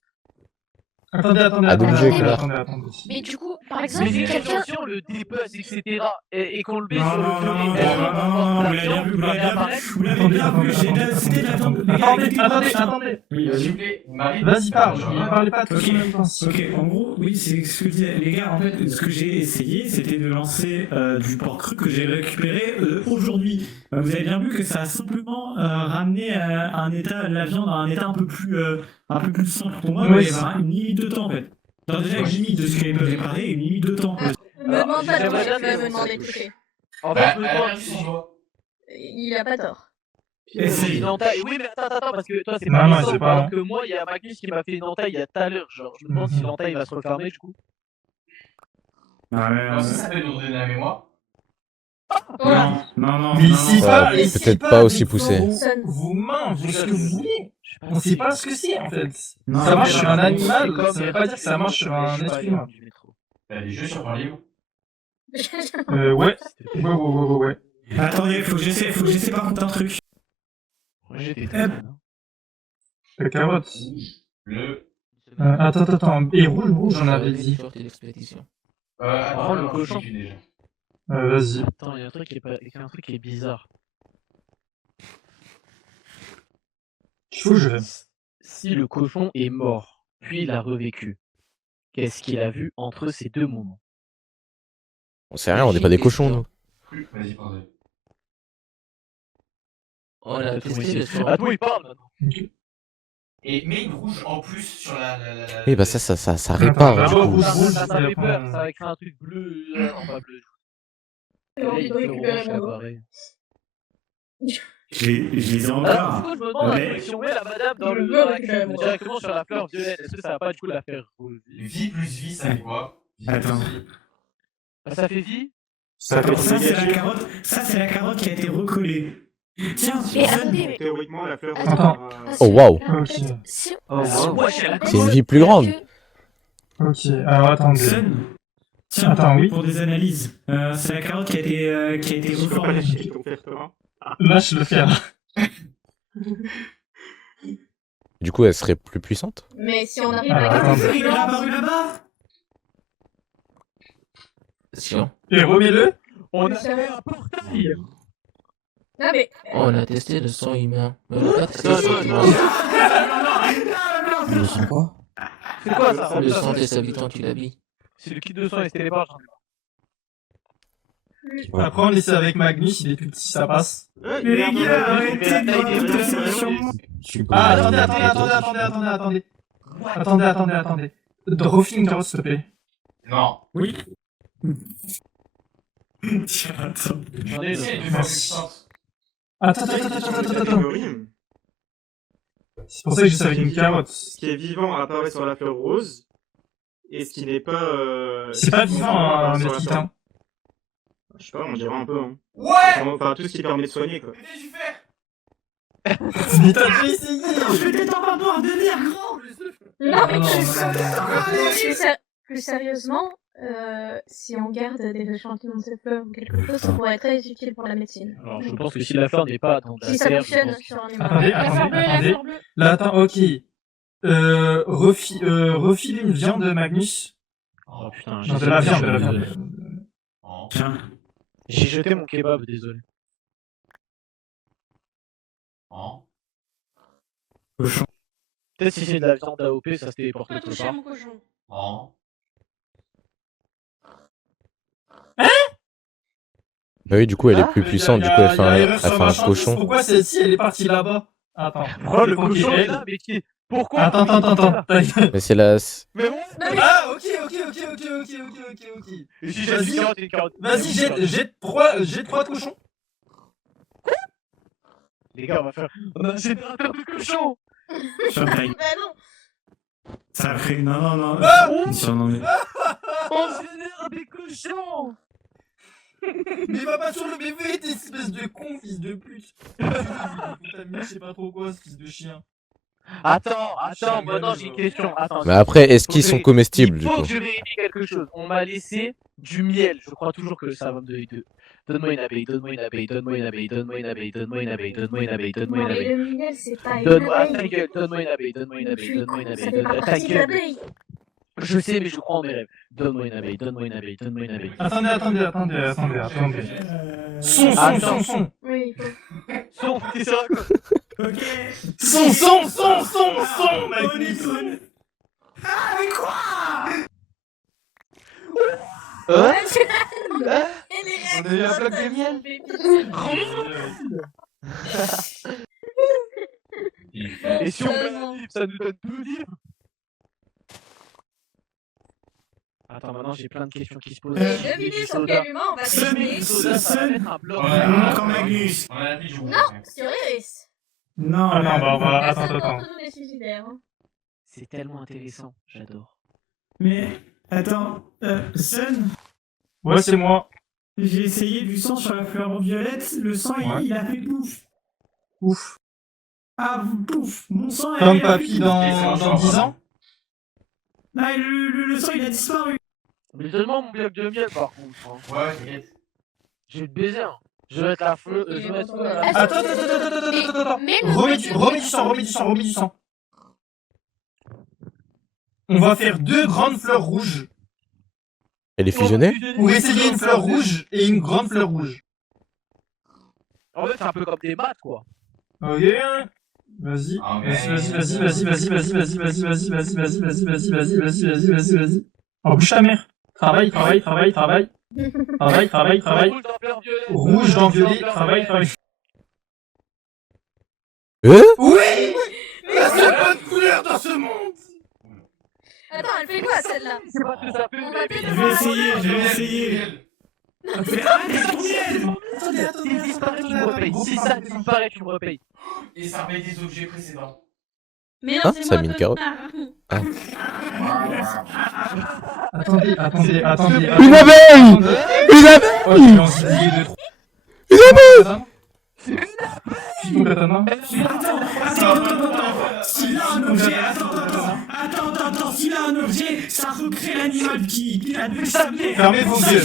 Double J, clair. attendez. Mais du coup, par exemple, Mais quelqu'un. attention, le dépasse, etc. Et qu'on le met Non, sur le non, fleuret. non, Elle non, va non, avoir non, de la vous l'avez viande, bien vu, vous vous va l'avez bien apparaître. vu, vous l'avez bien vu, c'était la Attendez. Oui, S'il vas-y. vous plaît, Marie. Vas-y, parle. Je Ne reviens. parlez pas tous Ok. en même temps. Ok, en gros, oui, c'est ce que je disais. Les gars, en fait, ce que j'ai essayé, c'était de lancer du porc cru que j'ai récupéré aujourd'hui. Vous avez bien vu que ça a simplement ramené la viande à un état un peu plus simple pour moi. Oui, Mais il y avait une limite de temps, en fait. Alors déjà, une limite de ce qu'elle peut réparer et une limite de temps. Me demande pas de toucher, me demander de toucher. En Bah, fait, je me elle a demande perdu son doigt. Il a pas tort. Essaye. une entaille. Oui, mais attends, parce que toi, c'est Non, pas non, récent, c'est pas, alors non. que moi, il y a Magnus qui m'a fait une entaille il y a tout à l'heure. Genre, je me demande si l'entaille va se refermer, du coup. Moi aussi, ça peut nous redonner la mémoire. Non. Mais ici, Ouais, ici, peut-être pas aussi avec poussé. Vos mains, vous ce que vous voulez. On sait pas ce que c'est, en fait. Non, Ça marche mais sur un non, animal, ça veut pas dire que ça marche sur un être humain. T'as des jeux sur ton livre. Ouais. Attendez, faut que j'essaie par contre un truc. La carotte. Le. Attends. Et rouge, on avait dit. Oh, le Alors, cochon. je sais plus déjà. Vas-y. Attends, il y a un truc qui est bizarre. Je vais. Si le cochon est mort, puis il a revécu, qu'est-ce qu'il a vu entre ces deux moments? On sait rien, on n'est pas des cochons, nous. Vas-y, pardon. On a testé le soir. Attends, il parle maintenant. Et mets une rouge en plus sur la. Oui, bah ça répare, du coup. Ça fait peur, ça va créer un truc bleu. Non, pas bleu. J'ai envie de récupérer mon doigt. Je les ai encore. Ah, du coup, je me demande, Mais- si on met la madame dans Je le veux dans la récupérer cuve mon doigt. directement sur la fleur violette, est-ce que ça va pas du coup la faire Vie plus vie, ça fait quoi? Vie plus Attends. vie. Ah, ça fait vie? Attends, ça c'est la carotte. Ça c'est la carotte qui a été recollée. Tiens, Mais Sun, attendez, mais. Théoriquement, la fleur. Attends. Oh, waouh. En fait, si Ouais, j'ai la C'est une vie plus grande. Ok, alors attendez. Sun. Tiens, Attends, oui. pour des analyses. C'est la carotte qui a été Je peux pas reformée. lâcher ton fer, toi. Lâche le fer. Du coup, elle serait plus puissante. Mais si on arrive Ah, à attends. garder Il est apparu là-bas. Et remets-le. On a Le fait un portail. Non mais. On a testé le sang humain. Mais on n'a pas testé le sang humain. Le sang quoi? C'est quoi ça? Le sang des habitants du Labi. C'est le kit de sang et c'était les barges. Après, on essaie avec Magnus, il est plus petit, ça passe. Mais les gars, arrêtez de tout casser sur moi. Je suis Ah, pas. attendez. Refile une carotte, s'il te plaît. Non. Oui. Tiens, attends. J'en ai Si elle est une. plus puissante. Attends. Théorie, C'est pour ça que j'essaie avec une carotte. ce qui est vivant apparaît sur la fleur rose. Et ce qui n'est pas. C'est pas vivant, un sur la médite, fleur- hein. Je sais pas, on dirait un peu. Hein. Ouais! Enfin, tout ce qui permet de soigner, quoi. Mais du fer! Mais t'as déjà essayé. Je vais t'en pas boire, devenir grand. Non mais Non, plus sérieusement, si on garde des échantillons de ces fleurs ou quelque chose, ça pourrait être très utile pour la médecine. Alors, je pense que si la fleur n'est pas dans la Si ça terre, je fonctionne pense que- sur un Attendez, humain. La fleur bleue, la fleur bleue. Là, attends, ok. Refile une viande, Magnus. Oh putain, Non, de la viande. Oh. Tiens. J'ai jeté mon kebab, désolé. Oh. Cochon. Peut-être si c'est de la viande AOP, ça se téléporte Pas quelque toucher à part. mon cochon. Oh. Bah oui, du coup, elle est plus Mais puissante, y a- du coup, y a- elle fait y a un, erreur elle sur fait ma un chanteuse. cochon. Pourquoi celle-ci, elle est partie là-bas? Attends. Oh, le Ok, cochon est elle- là, mais qui... Pourquoi? Attends. Mais c'est la... Mais bon. Ah, ok. Et si j'ai Vas-y. une carotte et une carotte. Vas-y, jette 3 de cochons. Les gars, on va faire... On a un générateur de cochons. Champagne. Bah non. Ça a fait. Non. Ah Non, mais. On génère des cochons. Mais va pas sur le bébé, t'es espèce de con, fils de pute. T'as mis je sais pas trop quoi, ce fils de chien. Attends, maintenant j'ai une question. Attends. Mais après, est-ce qu'ils sont comestibles, Il du faut coup? que je vérifie quelque chose. On m'a laissé du miel. Je crois toujours que ça va me donner Donne-moi une abeille, donne-moi une abeille, donne-moi une abeille, donne-moi une abeille, donne-moi une abeille, donne-moi une abeille, donne-moi Non, une mais abeille. le miel, c'est pas une Donne-moi abeille. ta gueule, donne-moi une abeille, donne-moi une Mais abeille, tu es donne-moi une con, abeille, ça fait pas ta partie de gueule. l'abeille. Je sais, mais je crois en mes rêves. Donne-moi une abeille, donne-moi une abeille, donne-moi une abeille. Attendez. Son. Oui, il faut. Son, t'es sur quoi? Ok. Son, mec. Bonne. Ah, mais quoi? Hein? On On a eu un bloc de miel. Et si on met un livre, ça nous donne 2 livres? Attends, maintenant j'ai plein de questions qui se posent. Devinez sur quel humain on va dessiner. Soda, ça va mettre un bloc. Comme Magnus. On a dit je vous Non, sur Iris. Non, Attends, bah, on va... Personne Attends. d'entre nous n'est suicidaire. Hein. C'est tellement intéressant, j'adore. Mais, attends, Sun, Ouais, c'est moi. j'ai essayé du sang sur la fleur violette, le sang Ouais. il a fait pouf. Ouf. Ah, pouf, mon sang Comme il a papy fait dans 10 ans. Ah, le sang il a disparu. Mais donne-moi mon bloc de miel par contre. Hein. Ouais, t'inquiète. Je vais te baiser. Hein. Je vais mettre la fleur. Je vais mettre la. Attends. Mais le Remets du sang. On va faire 2 grandes fleurs rouges. Elle est fusionnée? Pour essayer une fleur rouge et une grande fleur rouge. En fait, c'est un peu comme des maths quoi. Ok. Vas-y. Ah, mais- Vas-y. Oh, bouge ta mère. Travaille. Rouge dans violet, travaille. Oui! La seule bonne couleur dans ce monde! Attends, elle fait quoi celle-là? C'est pas ce que ça fait, On mais. va peut-être Je vais voir. essayer. Mais arrêtez ton miel. S'il disparaît, tu me repayes. Si ça disparaît, tu me repayes. Et ça remet des objets précédents. Mais Ah, ça a mis une carotte. Attendez. Une abeille! Une abeille! Oh, j'ai lancé des deux, trois. Une abeille! Tu tombes katana? Attends. S'il a un objet, attends, s'il a un objet, ça recrée l'animal qui a dû s'appeler. Fermez vos yeux.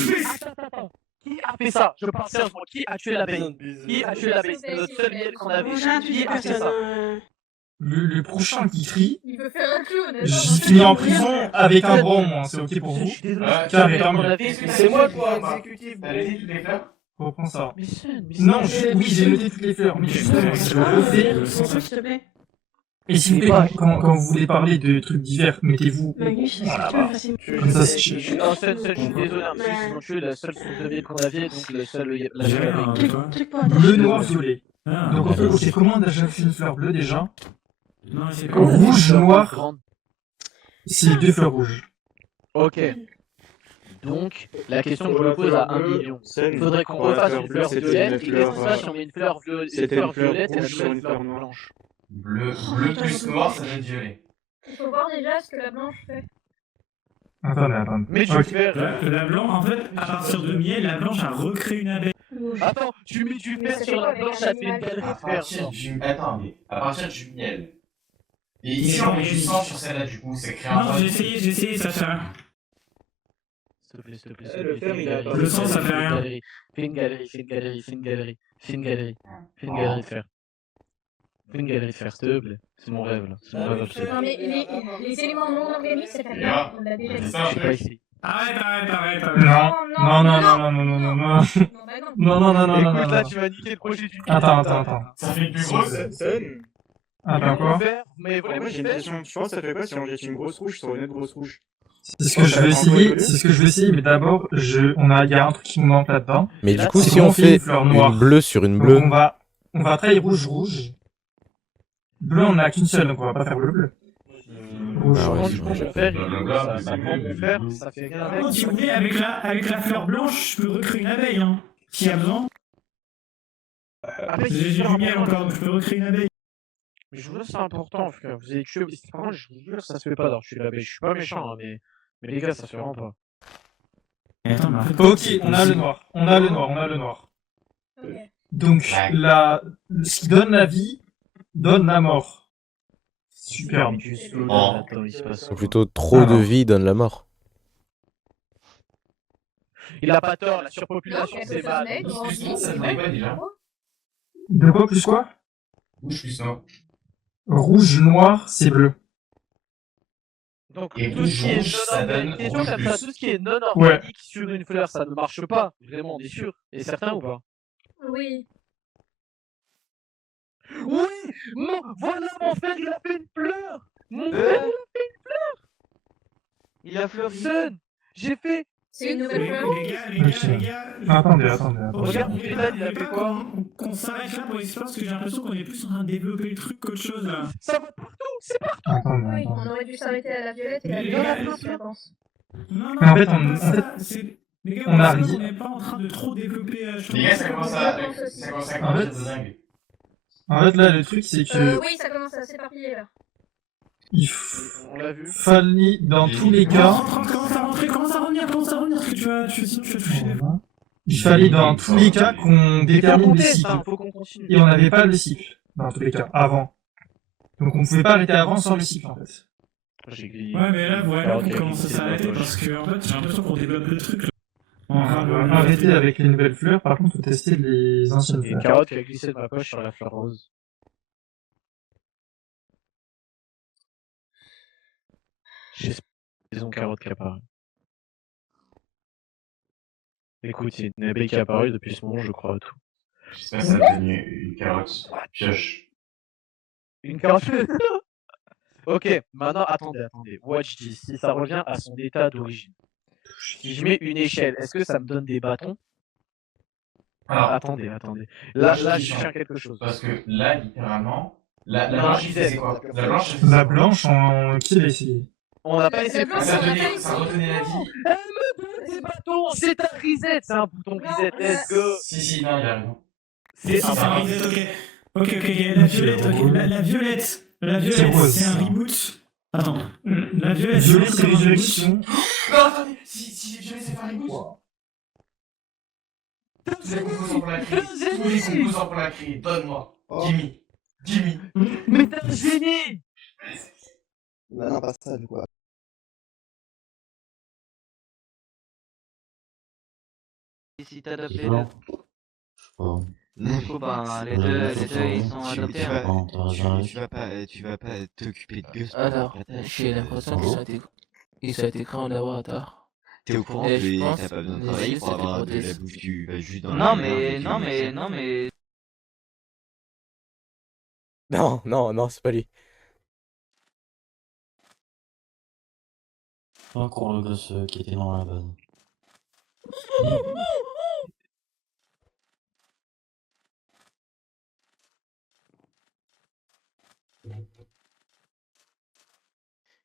Attends. Qui a fait ça? Je parle sérieusement. Qui a tué l'abeille? Qui a tué l'abeille? C'est notre seul miel qu'on avait. Qui a fait ça? Le prochain qui crie, Il veut faire un clown. j'y finis en prison avec un bron, moi. C'est ok pour Je vous? suis désolé. Ouais, Carré, On mieux. avait. C'est moi quoi, exécutif. T'as laissé toutes les fleurs? Reprends ça. Mais Sun, mais Non, Sun. oui, j'ai noté toutes les fleurs, mais justement, je le refais. S'il te plaît. Et s'il vous plaît, quand vous voulez parler de trucs divers, mettez-vous. Magnus, est-ce que tu veux passer Comme ça, c'est chill. Non, Sun, je suis désolé, hein, parce qu'ils ont tué la seule source de miel qu'on avait, donc la seule abeille. Truc pour Bleu, noir, violet. Ah, Donc, ok, comment on a déjà fait une fleur bleue déjà? non, c'est Comme rouge, noir, Grande. c'est 2 fleurs rouges. Ok. Donc, la question que je me pose à 1 million. Il faudrait qu'on refasse une fleur violette, et qu'est-ce qui se passe si on met une fleur violette et la nouvelle fleur blanche? Bleu plus noir, ça donne violet. Il faut voir déjà ce que la blanche fait. Attendez. Mais tu Ok. fais. La blanche, en fait, à partir de miel, la blanche a recréé une abeille. Attends, tu mets du fer sur la blanche, ça te fait une galerie À de fer. partir du... Attends, mais à partir du miel. Et ici, on met du sang sur celle-là, du coup, c'est créé un Non, j'ai essayé, ça fait rien. S'il te plaît, s'il te plaît. Eh, le fer, il a pas Le sang, ça fait rien. Fais une galerie de fer. Fais une galerie de fer, s'il te plaît. C'est mon rêve, là. C'est mon rêve absolu. Non, mais les éléments non organiques, c'est pas bien. On l'a déjà C'est dit. ça, J'ai pas essayé. Arrête. Non. Non. Écoute, là, tu vas niquer le projet du. Attends. Ça fait une plus grosse. Attends, quoi? Mais Moi j'ai une question, tu penses ça fait quoi si on jette une grosse rouge sur une autre grosse rouge? C'est ce que je veux essayer, mais d'abord, il y a un truc qui me manque là-dedans. Mais du coup, c'est si qu'on on fait fait une fleur noire. une bleue sur une Donc, bleue, on va trahir rouge. Bleu, on a qu'une seule, donc on va pas faire bleu. Rouge. Ah ouais, Quand c'est tu vrai. prends mon fer, ça prend mon fer, ça fait rien avec. Si vous voulez, avec la fleur blanche, je peux recréer une abeille, hein. S'il y a besoin. Après, J'ai du miel encore, donc je peux recréer une abeille. Mais je vous jure, c'est important, frère. Vous avez tué. Par contre, je vous jure, ça se fait pas d'avoir tué l'abeille. Je suis pas méchant, hein, mais les gars, ça se fait vraiment pas. Et attends, mais en fait, Ok, on a le noir. Ok. Donc, ce qui donne la vie, donne la mort. Superbe. Attends, il se passe. ou plutôt trop de vie donne la mort. Il a pas tort, la surpopulation Non, c'est quelque mal. chose, mec, Plus grandis, non, ça c'est venait bon. pas déjà. De quoi plus quoi? Rouge plus non. Rouge, noir, c'est bleu. Donc Et tout ce qui est rouge, ça non donne une question rouge comme ça, plus. tout ce qui est non organique sur une fleur, ça ne marche pas. Vraiment, on est sûr. Et certain ou pas? Oui. Oui! Voilà mon frère, il a fait une fleur! Mon frère, il a fait une fleur! Il a fleuri. Sun! J'ai fait. C'est une nouvelle fleur. Les gars, Attendez. Regarde, mon pétale, il a fait quoi? Qu'on s'arrête là pour l'histoire parce que j'ai l'impression qu'on est plus en train de développer le truc qu'autre chose là. Ça va partout, c'est partout! Oui, on aurait dû s'arrêter à la violette et la Les violette, gars, je pense. Non, Mais en fait, pas on- ça, c'est- les gars, on a on dit- n'est pas en train de trop développer. Les gars, ça commence à En fait- de dingue. En fait, là, le truc, c'est que Oui, ça commence à s'éparpiller là. On l'a vu. fallait, dans tous les cas, Commence à rentrer, commence à revenir, parce que sinon tu vas toucher des fois. il fallait dans tous les cas qu'on détermine le cycle. Faut qu'on continue. Et on n'avait pas le cycle, dans tous les cas, avant. Donc on pouvait pas arrêter avant sans le cycle, en fait. Ouais, mais là, voilà qu'on commence à s'arrêter parce que en fait, j'ai l'impression qu'on développe le truc là. On va arrêter avec les nouvelles fleurs, par contre, faut tester les anciennes Et une fleurs. carotte qui a glissé de ma poche sur la fleur rose. J'espère qu'ils ont carotte qui apparaît. Écoute, il y a une abeille qui est apparue depuis ce moment, je crois à tout. J'espère que ça a devenu une carotte pioche. Une carotte. Ok, maintenant attendez. Watch this. Si ça revient à son état d'origine. Si je mets une échelle, est-ce que ça me donne des bâtons? Alors, Attendez. Là, moi, je cherche quelque chose. Parce que là, littéralement, la Non, blanche, Gisèle. c'est quoi? La blanche, La blanche, qui l'a essayé? On n'a pas essayé. blanche, ça on l'a pas retenait essayé. la vie. Elle me donne des bâtons. C'est un reset. C'est un bouton reset. Let's go. Si, non, il a raison. C'est Si, un c'est un reset, ok, la violette, la violette, rose, c'est un ça. reboot. Attends, la violette, Violet, c'est c'est encore un reboot. résurrection. Non, attendez, si je laissais faire les goûts. Tous les composants pour la créer. Tous les composants pour la créer. Donne-moi. Gimme. Mais t'es un génie. Non, pas ça, du coup. Et si t'adoptes les C'est deux? fort. Je sais pas. Du coup, ben, les deux, ils sont adoptés. hein. Tu vas pas t'occuper de Gus. Alors, j'ai l'impression qu'ils ont été créés en laboratoire. T'es au courant Et que je pense t'as pas besoin de les travailler yeux, pour c'est des avoir de la prothèses. bouffe du jus dans Non, la main, non, mais... Non, c'est pas lui. Pas encore le gosse qui était dans la base.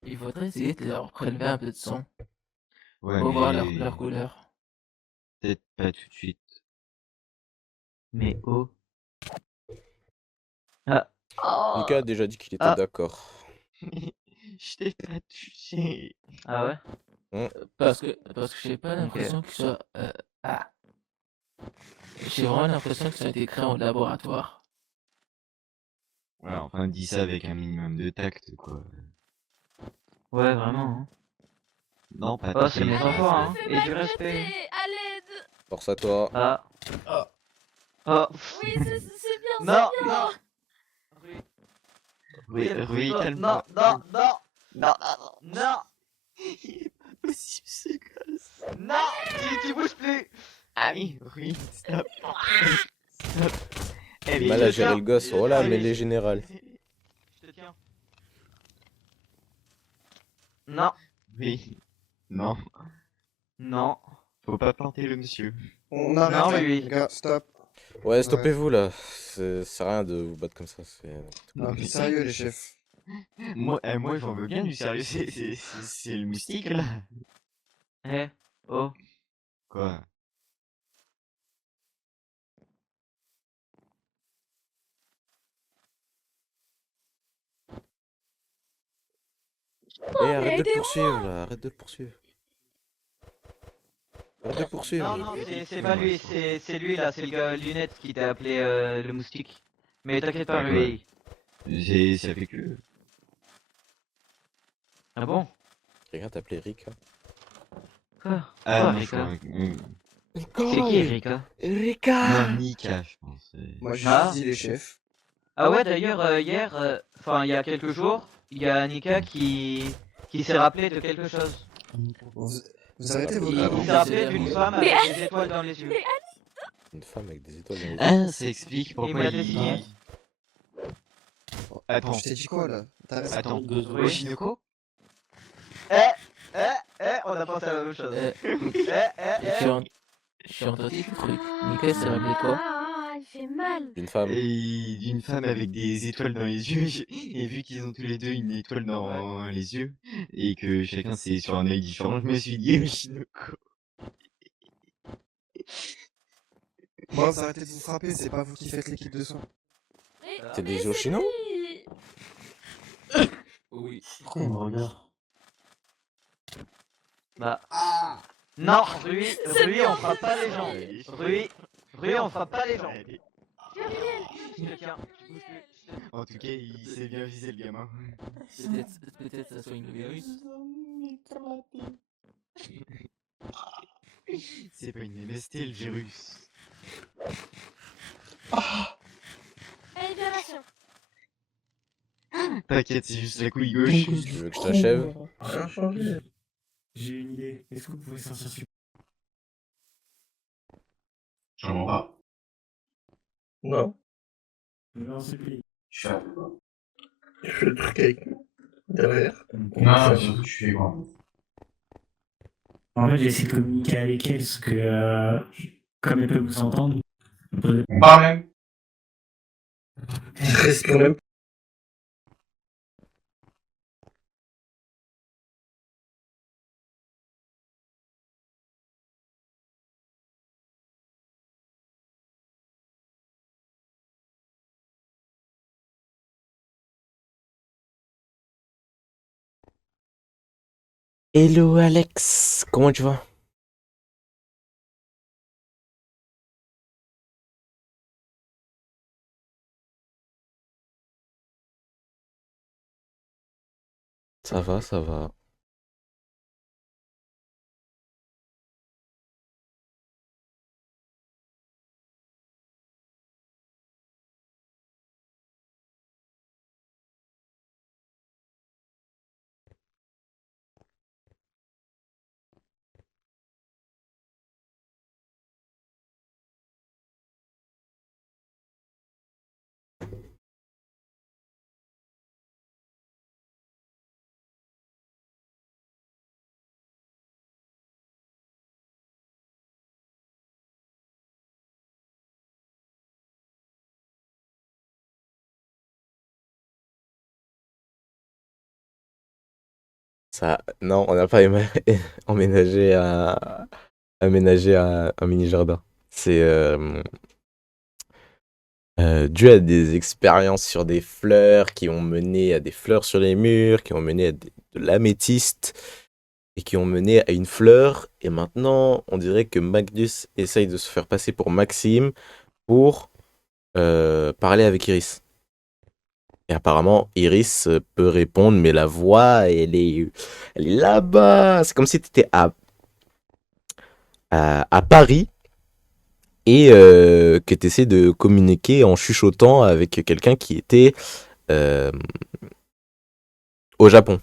Il faudrait essayer de leur prélever un peu de sang. Ouais, Pour voir mais leur couleur. peut-être pas tout de suite. Mais oh. Lucas a déjà dit qu'il était Ah. d'accord. Je t'ai pas touché. Ah ouais? Hmm. Parce que j'ai pas l'impression que ça... J'ai vraiment l'impression que ça a été créé en laboratoire. Ouais, enfin, dis ça avec un minimum de tact, quoi. Ouais, vraiment. Hein. Non, pas Oh, c'est tact. mes enfants, hein. Je me Et fais du respect. maltraiter, à l'aide. Force à toi. Ah. Oh. Oui, c'est bien, Non, c'est bien. Rui, Non, calme-toi. non. Il est pas possible, ce gosse. Non, tu bouges plus. Ah oui, Rui, stop. Stop. Eh, mais Mal je à gérer tiens. le gosse, voilà, mais les générales. Je te tiens. Non, Oui. Non, non. faut pas planter le monsieur. On Non, arrête, oui. les gars, stop. Ouais, stoppez-vous là. Ça sert à rien de vous battre comme ça. Non, mais sérieux, les chefs. Moi, j'en veux bien du sérieux. C'est le moustique, là. Eh, oh. Quoi? Arrête de le poursuivre là, arrête de le poursuivre. Arrête de le poursuivre. Non, c'est pas lui, c'est lui là, c'est le gars lunette qui t'a appelé le moustique. Mais t'inquiète pas, lui. Ça fait que... Ah bon? Quelqu'un t'a appelé Rick. Hein. Quoi Ah non, je Rika crois. C'est qui Rika Non, Nika, je pense. Moi j'ai Ah. juste dit les chefs. Ah ouais, d'ailleurs, hier, enfin, il y a quelques jours, il y a Nika qui s'est rappelé de quelque chose. Vous arrêtez vos Il conneries. s'est rappelé d'une femme Mais avec des étoiles dans les yeux. Une femme avec des étoiles dans les yeux. Ah, ça explique Il pourquoi m'a il... désigné. Attends. Je t'ai dit quoi là? T'arrêtes. Attends. Oui. Oshinoko On a pensé à la même chose. J'ai entendu le truc. Nika s'est rappelé quoi? Ah, il fait mal. Une femme. Et d'une femme avec des étoiles dans les yeux, et vu qu'ils ont tous les deux une étoile dans les yeux, et que chacun c'est sur un œil différent, je me suis dit Oshinoko. Moi vous arrêtez de vous frapper, c'est pas vous qui faites l'équipe de soins. T'es des Yoshino? Oui. Pourquoi il me regarde? Bah. Non, Rui, on frappe pas les gens. Rui, on frappe pas les gens. Je te tiens, tu bouges plus. En tout cas, il s'est bien visé le gamin. Peut-être ça soit une virus. C'est pas une MST le virus. Allez, violation. T'inquiète, c'est juste la couille gauche. Tu veux que je t'achève? Ça a changé. J'ai une idée. Est-ce que vous pouvez sortir sur... J'en vois pas. Non. Non, c'est plus. Je fais un peu quoi. Je fais le truc avec derrière. Non, surtout, tu fais quoi? En fait, j'ai essayé de communiquer avec elle, parce que, comme elle peut vous entendre, On parle même. Respire même. Hello Alex, comment tu vas? Ça va, ça va. Ça, non, on n'a pas emménagé aménagé un mini jardin. C'est dû à des expériences sur des fleurs qui ont mené à des fleurs sur les murs, qui ont mené à de l'améthyste et qui ont mené à une fleur. Et maintenant, on dirait que Magnus essaye de se faire passer pour Maxime pour parler avec Iris. Et apparemment, Iris peut répondre, mais la voix, elle est là-bas. C'est comme si tu étais à Paris et que tu essaies de communiquer en chuchotant avec quelqu'un qui était euh, au Japon.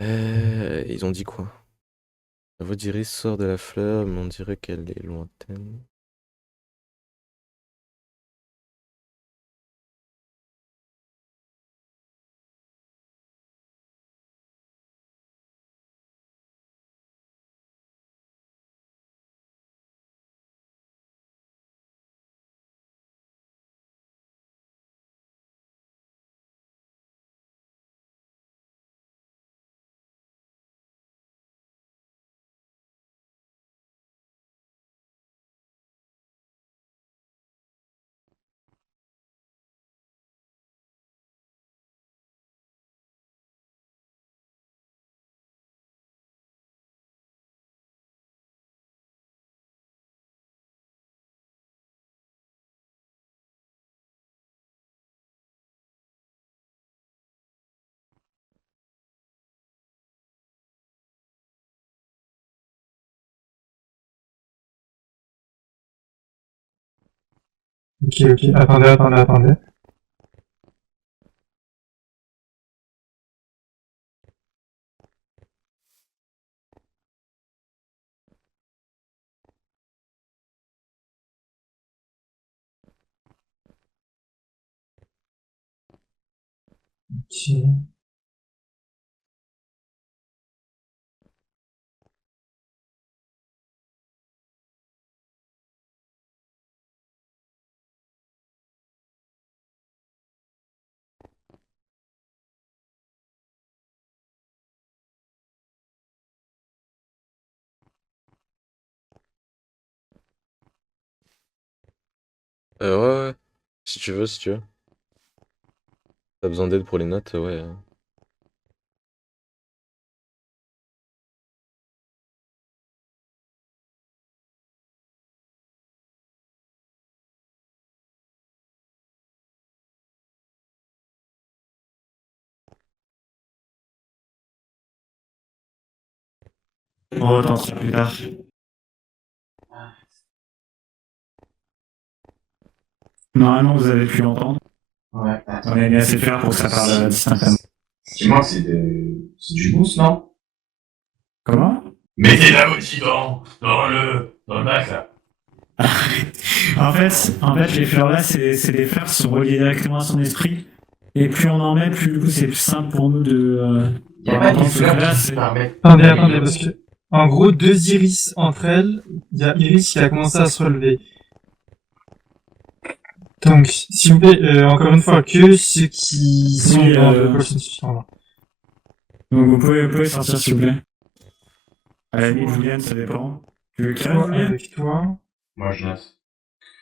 Ils ont dit quoi? La voix d'Iris sort de la fleur, mais on dirait qu'elle est lointaine. Ok, ok. Attendez. Ok. Ouais. Si tu veux. T'as besoin d'aide pour les notes, ouais. On retentira plus tard. Normalement, vous avez pu l'entendre. Ouais. On a mis assez de faire pour que ça parle distinctement. Dis-moi, c'est du mousse, non? Comment? Mettez la moitié dans le bac, là. En fait, les fleurs là, c'est des fleurs qui sont reliées directement à son esprit. Et plus on en met, plus du coup, c'est plus simple pour nous de. Y a pas de fleurs là, qui c'est. permettent. Attendez, parce que, en gros, 2 iris entre elles, il y a Iris qui a commencé à se relever. Donc, s'il vous plaît, encore une fois, que ceux qui sont dans le prochain suivant. Donc vous pouvez sortir s'il vous plaît. À la limite, Julien, ça dépend. Tu veux créer Julien? Avec toi. Moi, je note.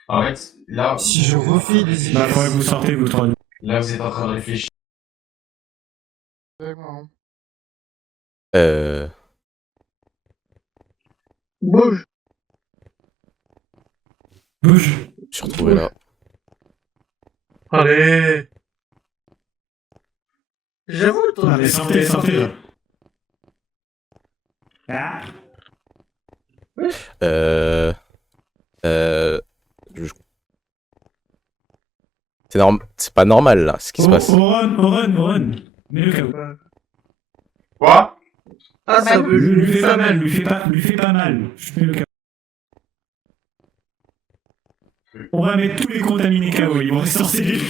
En fait, là. Si je refais des Bah, faudrait que vous sortez, vous trois. Là, vous êtes en train de réfléchir. Bouge. Bouge. Je suis retrouvé là. Allez. J'avoue, toi. Allez, sortez là. Ah. C'est pas normal là, ce qui se passe. Oron. Mets le KO. Quoi? Ah, ça veut. Lui fais pas mal, lui fais pas mal. Je mets le KO. On va mettre tous les contaminés KO, ils vont rester en cellule.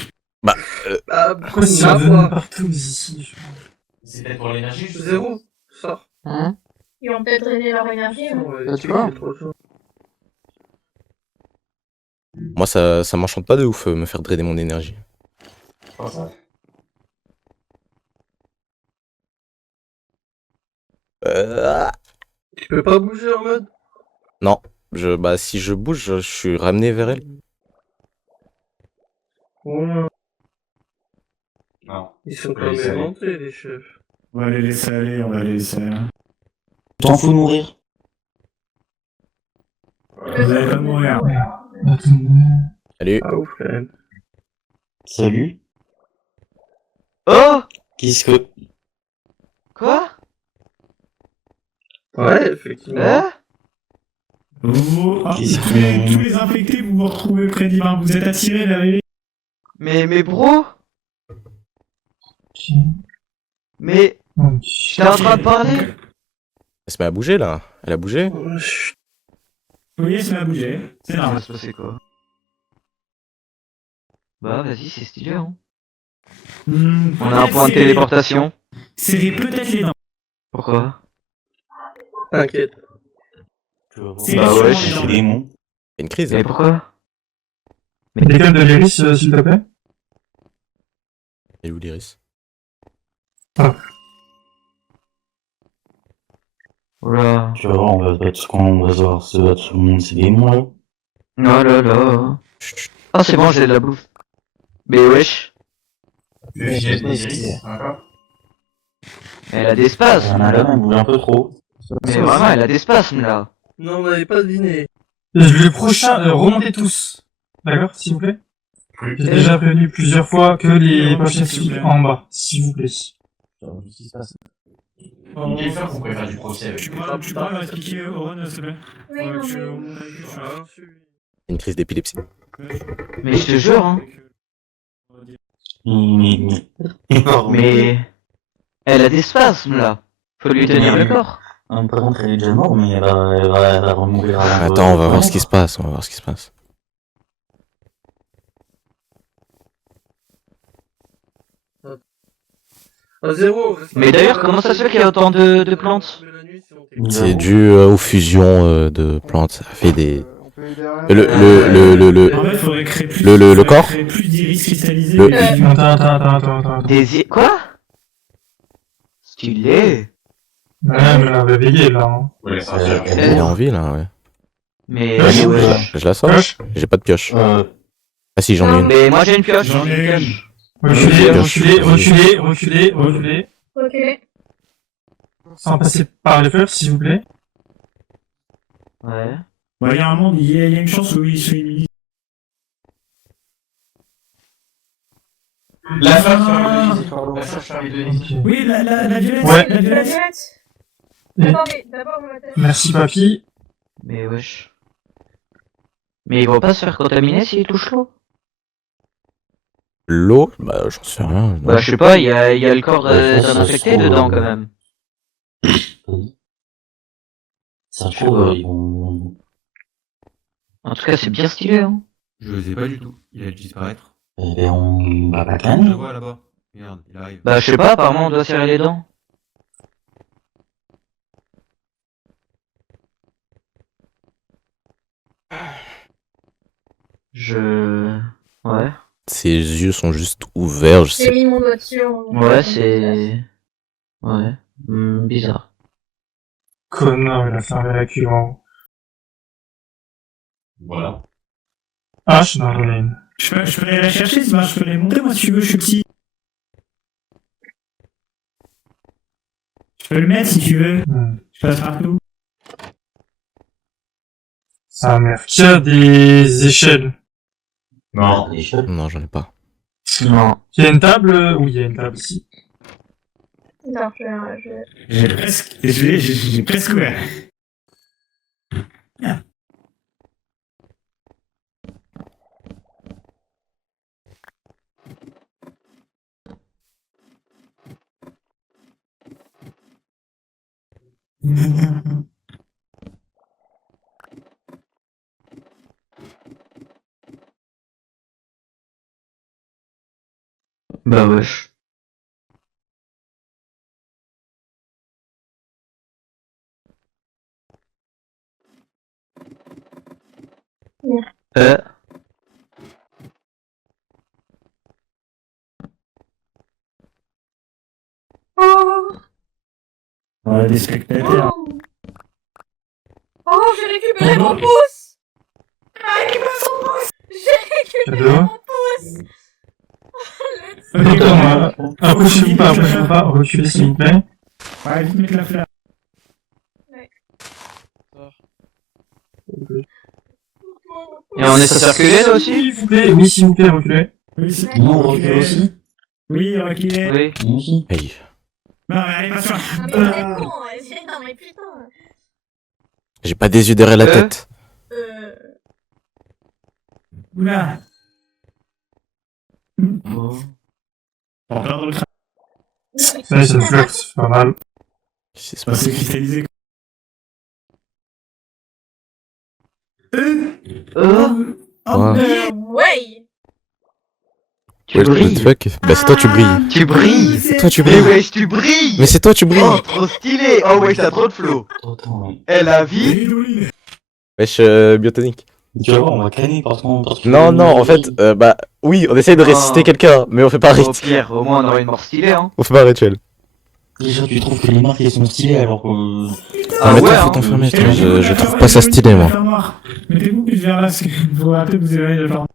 Pourquoi il y en a partout ici? C'est peut-être pour l'énergie, je sais. Zéro. Sors. Hein? Ils vont peut-être drainer leur énergie. Hein. Ouais, tu vois. Moi, ça m'enchante pas de ouf, me faire drainer mon énergie. Tu peux pas bouger en mode? Non, si je bouge, je suis ramené vers elle. Ouais. Non. Ils sont quand même rentrés, les chefs. On va les laisser aller, on va les laisser aller. T'en fous de mourir? Vous allez pas mourir. Salut. Ah ouf, quand même. Salut? Oh! Qu'est-ce que... Quoi? Ouais, effectivement. Hein? Tous les infectés, vous vous retrouvez près d'Ivan. Vous êtes attirés vers les... Mais bro? Mais... J'étais en train de parler? Elle se met à bouger là. Elle a bougé. Oui, elle se met à bouger. C'est Ça va normal. se passer quoi? Bah vas-y, c'est stylé hein. On a un point de téléportation. Serrez peut-être les dents. Pourquoi? T'inquiète. Bah ouais, c'est démon. C'est une crise. Mais pourquoi? Décale de l'Iris, s'il te plaît. Et où l'Iris? Oula. Tu vas voir, on va se battre sur le monde, c'est démon là. Oh là là. Ah c'est bon, j'ai de la bouffe. Mais wesh. Elle a des spasmes. On a là, elle bouge un peu trop. Mais vraiment, elle a des spasmes là. Non, on n'avait pas dîné. Le prochain, remontez tous. D'accord, s'il vous plaît? J'ai déjà prévenu plusieurs fois que les prochaines filles en bas, s'il vous plaît. Qu'est-ce qui se passe? Quelle fois qu'on pourrait faire du procès avec Tu pourrais m'expliquer, Oron, s'il te plaît? Oui, non, mais... Une crise d'épilepsie. Mais je te jure, hein. Mais elle a des spasmes là. Faut lui tenir le corps. Par contre, elle est déjà morte, mais elle va remourir avant. Attends, on va voir ce qui se passe. On va voir ce qui se passe. À 0. Mais d'ailleurs, comment ça se fait qu'il y a autant de plantes? C'est dû aux fusions de plantes. Ça fait des. Le corps. Attends. Quoi? Stylé. Ouais, mais la réveillée là. Hein. Ouais, elle est en vie là, ouais. Mais je la sors. J'ai pas de pioche. Ah si, j'en ai une. Mais moi j'ai une pioche. Reculez. Ok. Sans passer par les fleurs, s'il vous plaît. Ouais. Ouais, il y a un monde, il y a une chance où il se limite. La fleur sur les deux nids. Oui, la violette. Ouais. La violette. D'abord, on va tester. Merci, papy. Mais wesh. Mais il va pas se faire contaminer s'il touche l'eau. L'eau? Bah, j'en sais rien. Bah, je sais pas, il y a le corps d'un infecté dedans quand même. Ça se trouve, ils vont. En tout cas, c'est bien stylé, hein. Je le sais pas du tout. Il a dû disparaître. Eh ben, on va pas Je le canner. vois là-bas. Regarde, il arrive. Bah, je sais pas, apparemment on doit serrer les dents. Ouais. Ses yeux sont juste ouverts, je J'ai sais. mis mon doigt dessus. Ouais, c'est... Ouais. Bizarre. Connard, il a fermé la cuve en haut. Voilà. Ah, je suis dans le lane. Je peux aller la chercher, je peux les monter, moi, si tu veux, je suis petit. Je peux le mettre, si tu veux. Je passe partout. Ça merde. Qui a des échelles? Non. Non, j'en ai pas. Non. Il y a une table? Oui, il y a une table ici. Attends, J'ai presque ouvert. Bah wesh. Ouais, des spectateurs. Oh, j'ai récupéré mon pouce! J'ai récupéré son pouce! J'ai récupéré mon pouce! Approchez-vous pas, reculez s'il vous plaît. Ouais, vite mettre la fleur. Et on est circuler là aussi? S'il vous plaît, oui, s'il vous plaît, reculez. Oui, c'est Non, on recule aussi. Oui, reculez. Oui. Moi aussi. Hey. Non, allez, pas sur. Ah, mais t'es con! Non, mais putain! J'ai pas des yeux derrière la tête. Oula. Oh. On perd le crâne. Ça, c'est une flex, pas mal. C'est pas c'est cristallisé. Ouais! Tu brilles. What the fuck? Bah, c'est toi, tu brilles. Tu brilles. C'est toi, tu Mais brilles. wesh, tu brilles. Mais c'est toi, tu brilles. Oh, trop stylé. Oh wesh, t'as trop de flow. Elle a vie. Wesh, biotonique. Tu vas voir, on va canner parce que. Non, en fait, bah, oui, on essaye de ressusciter quelqu'un, mais on fait pas Au rituel. pire, au moins on aurait une mort stylée, hein. On fait pas rituel. Déjà, tu trouves que les marques elles sont stylées alors que. Ah, mais toi, hein. faut t'enfermer, toi. Je trouve pas ça stylé, moi. Mettez-vous plus vers là, parce que vous ratez, vous éloignez de la forme.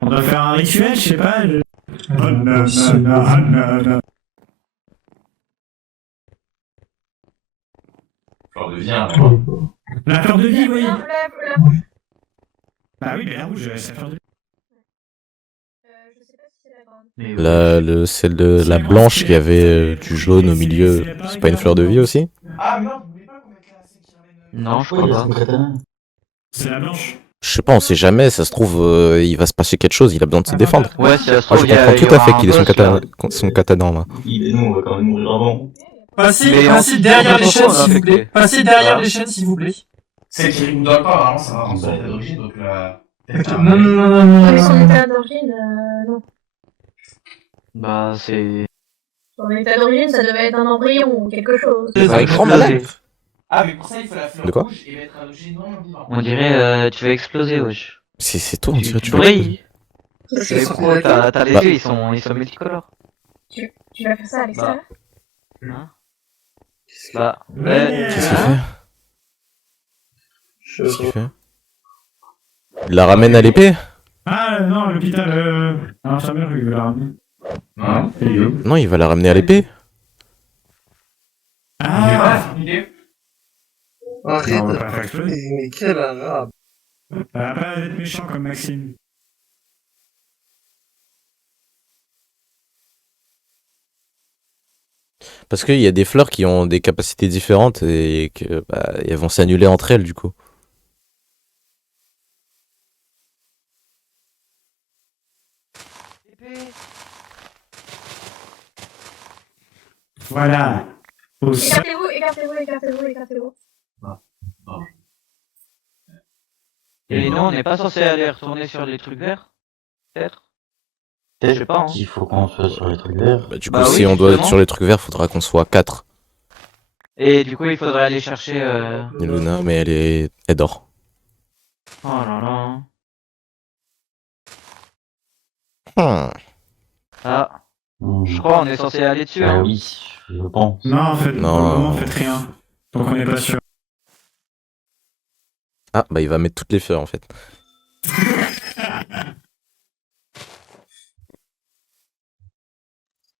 On doit faire un rituel, je sais pas. Oh non. Fleur de vie, hein. La fleur de vie, oui. La rouge. Bah oui, mais la rouge, c'est la fleur de vie. Mais Celle de la blanche qui avait du jaune au milieu. C'est pas une fleur de vie aussi? Ah, mais non, vous voulez pas qu'on mette la scène qui ramène. Non, je crois pas. C'est la blanche. Je sais pas, on sait jamais, ça se trouve, il va se passer quelque chose, il a besoin de se défendre. Ouais, si ça se Moi, trouve, je il y a- comprends il y tout à aura fait un qu'il ait boss, son katana en main. Nous, on va quand même mourir avant. Passez, Mais passez en- derrière en les façon, chaînes, on a s'il vous affecté. plaît. Passez derrière les chaînes, s'il vous plaît. Celle qui rigole pas, vraiment, ça va rendre son état d'origine, donc la. Non, non, non, non, non, Mais son non. état d'origine, non. Bah, c'est. Son état d'origine, ça devait être un embryon ou quelque chose. C'est Un grand malade. Ah, mais pour ça, il faut la fleur De quoi? rouge et mettre un objet non vivant. On dirait, tu vas exploser, wesh. C'est toi, on dirait, tu Oui. Ça, C'est ça pro, t'as les Bah. yeux, ils sont multicolores. Tu vas faire ça à l'extérieur? Hein Bah, Qu'est-ce qu'il fait? Je Qu'est-ce qu'il fait? Il la ramène à l'épée? Ah non, l'hôpital, l'infirmière, il veut la ramener. Non. Non, il va la ramener à l'épée. Ah Arrête. Non, on va pas faire exploser. Mais quel arabe. Ça va pas être méchant comme Maxime. Parce qu'il y a des fleurs qui ont des capacités différentes et que bah, elles vont s'annuler entre elles du coup. Voilà. Au sol. Écartez-vous, écartez-vous, écartez-vous, écartez-vous. Et non, on n'est pas censé aller retourner sur les trucs verts? Peut-être? Je sais pas, hein. Il faut qu'on soit sur les trucs verts. Bah, du coup, Bah si oui, on doit être justement. sur les trucs verts, faudra qu'on soit 4. Et du coup, il faudrait aller chercher, Et Luna, mais elle dort. Oh là là. Ah. Je crois on est censé aller dessus, hein. Oui, je pense. Non, en fait, Non. pour le moment, faites rien. Donc on n'est pas sûr. Ah, bah il va mettre toutes les fleurs en fait.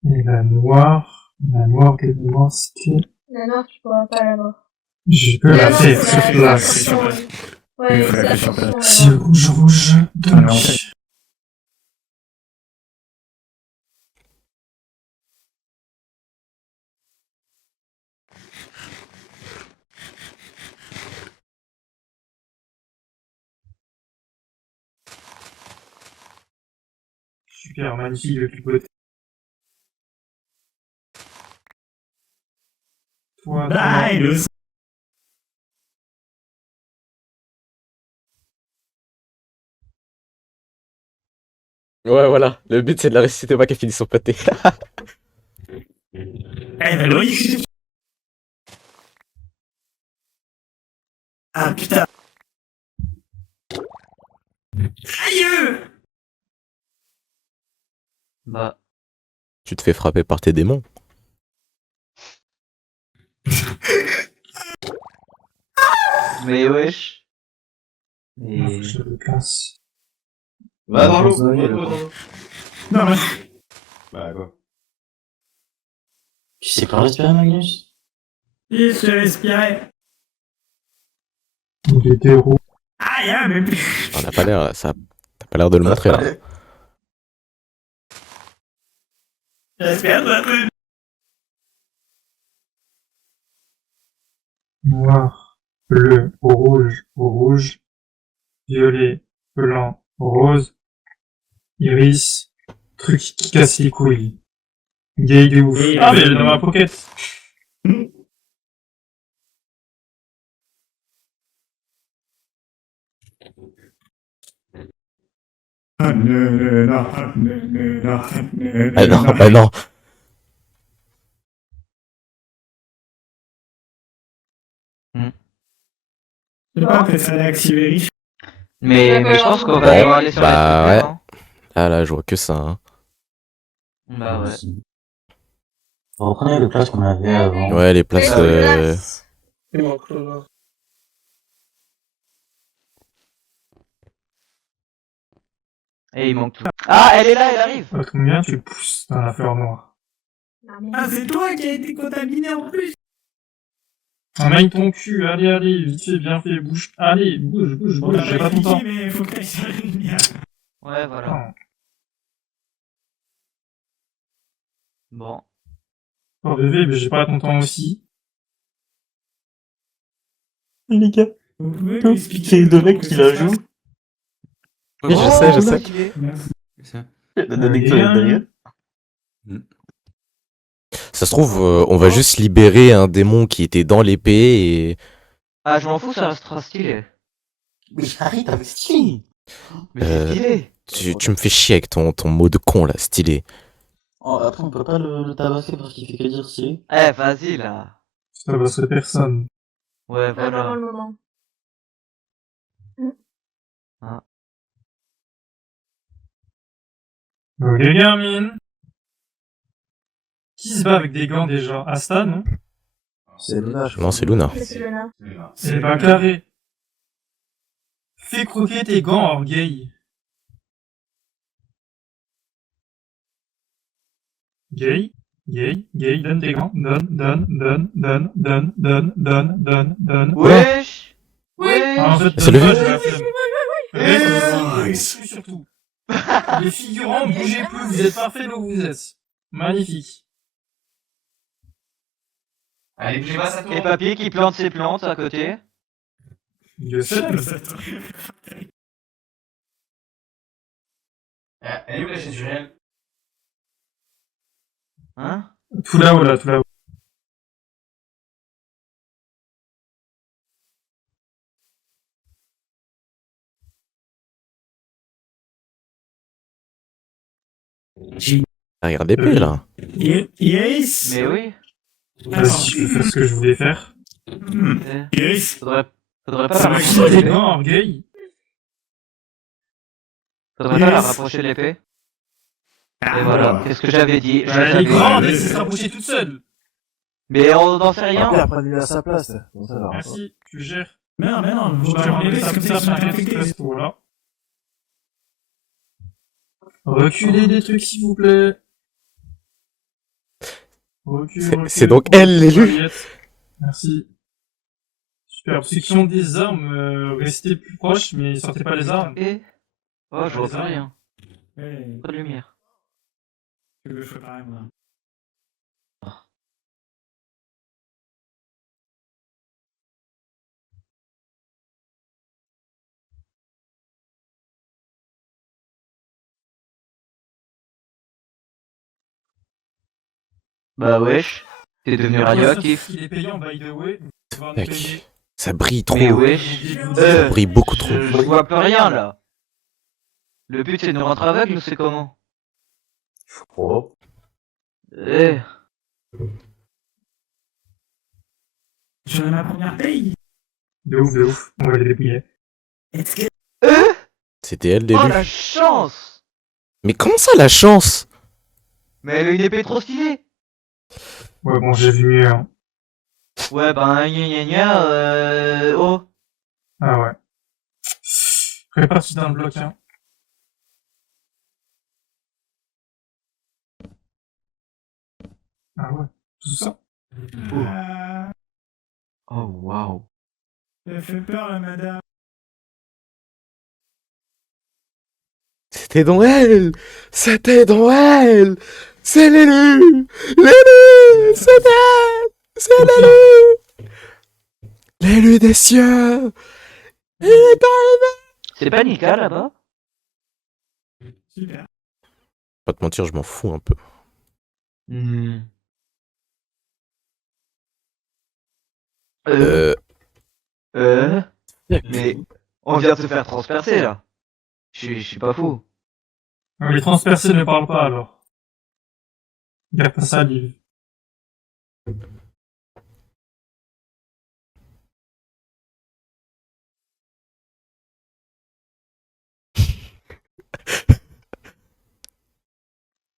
Et la noire, quasiment, c'était... La noire, tu pourras pas l'avoir. Je peux la noire, faire c'est sur la- place. Sur place. Ouais, Il faut c'est la la faire sur place. fonction, C'est rouge, rouge, Ah, mais en donc... fait- Super, magnifique, le plus beau. Toi, Ah, il le Ouais, voilà. Le but c'est de la réciter pas qu'elle finisse son pâté. Eh ben oui. Ah putain. Aïe. Bah. Tu te fais frapper par tes démons. Mais wesh. Et... Je le place. Va dans l'eau, Vous avez va le dans droit. l'eau. Non mais... Bah quoi? Tu sais pas respirer, Magnus? Il se respirait. Il était roux. Aïe, ah, mais... On n'a pas l'air, ça... T'as pas l'air de le montrer là. Respire un peu. Noir, bleu, rouge, violet, blanc, rose, iris, truc qui casse les couilles. Gay de ouf. Ah, mais elle est dans ma pocket. Ah non. Ah non, bah non. Je sais pas, après ça activer riche. Mais je pense qu'on va Bon, devoir aller sur bah les ouais. trucs verts, hein. Là, je vois que ça. Hein. Bah ouais. Reprenez les places qu'on avait avant. Ouais, les places. Il manque là. Et il manque tout. Ah, elle est là, elle arrive. Combien tu pousses dans la fleur noire? Ah, c'est toi qui a été contaminé en plus. Emmène ton cul, allez, vite fait, bien fait, bouge. Allez, bouge, Bon, t'as j'ai pas pas ton temps. expliqué, mais faut que t'ailles sur la lumière. Ouais, voilà. Bon. Oh bébé, mais j'ai pas ton temps aussi. Les gars, Vous pouvez il y a deux mecs qui la jouent. Oui, je sais, je sais. Merci. Ça se trouve, on va juste libérer un démon qui était dans l'épée et... Ah, je m'en fous, ça restera stylé. Mais arrête avec stylé. Mais c'est stylé. Tu me fais chier avec ton mot de con là, stylé. Oh, après, on peut pas le tabasser parce qu'il fait que dire stylé. Eh, vas-y là. Ça va se personne. Ouais, Pas vraiment voilà. le moment. Ah. Ok, Garmin. Qui se bat avec des gants déjà? Asta, non? C'est Luna. Non, c'est Luna. C'est Luna. C'est pas carré. Fais croquer tes gants, orgueil. Gay, donne tes gants. Donne. Wesh. Ah, en fait, C'est levé. j'ai la flemme. Restez surtout. Les figurants, bougez plus, vous êtes parfaits là où vous êtes. Magnifique. Allez, bougez pas, ça tourne. Et Papy qui plante ses plantes à côté. Je sais. Elle est où la chaise du réel? Hein? Tout là-haut, là, tout là-haut. Regarde l'épée là. Yes. Mais oui. Vas-y, je peux faire ce que je voulais faire. Yes. Faudrait pas Ça la va rapprocher de quitter l'épée. non, orgueil. Faudrait pas la rapprocher de l'épée. Et voilà, qu'est-ce que j'avais dit? Elle est grande, elle sait se rapprocher toute seule. Mais on n'en sait rien. Après, prenez-le à sa place. Bon, ça va. Merci, tu gères. Mais non, Je je te vais rends enlever, ça c'est comme comme ça, ça, je vais infecté. infecté. Voilà. Reculez des trucs, s'il vous plaît. C'est donc elle, l'élu. Paillettes. Merci. Super. Section des armes, restez plus proches, mais sortez pas les armes. Et oh, je vois Les plus armes. rien. Ouais, Pas de lumière. tu veux que je fais pareil, moi. Bah wesh, t'es devenu radioactif. Il est payant, by the way. Tu vas nous payer. Mec, ça brille trop. Mais wesh, Ça brille beaucoup trop. je vois plus rien là. Le but c'est de nous rendre aveugles ou c'est comment? Oh. Eh, Je veux ma première paye. De ouf. On va les dépouiller. Est-ce que... C'était elle, oh l'élu. la chance! Mais comment ça, la chance? Mais elle a une épée trop stylée! Ouais, bon, j'ai vu mieux, hein. Ouais, ben, oh. Ah ouais. Répartis dans le bloc, hein. Ah ouais, tout ça. Oh waouh. Ça fait peur, la madame. C'était dans elle. C'était dans elle. C'est l'élu. L'élu. C'est elle. C'est l'élu. L'élu des cieux. Il est arrivé. C'est pas Nika là-bas? Super. Pas te mentir, je m'en fous un peu. Mais on vient de se faire transpercer là. Je suis pas fou. Les transpercés ne parlent pas alors. Il a pas salive.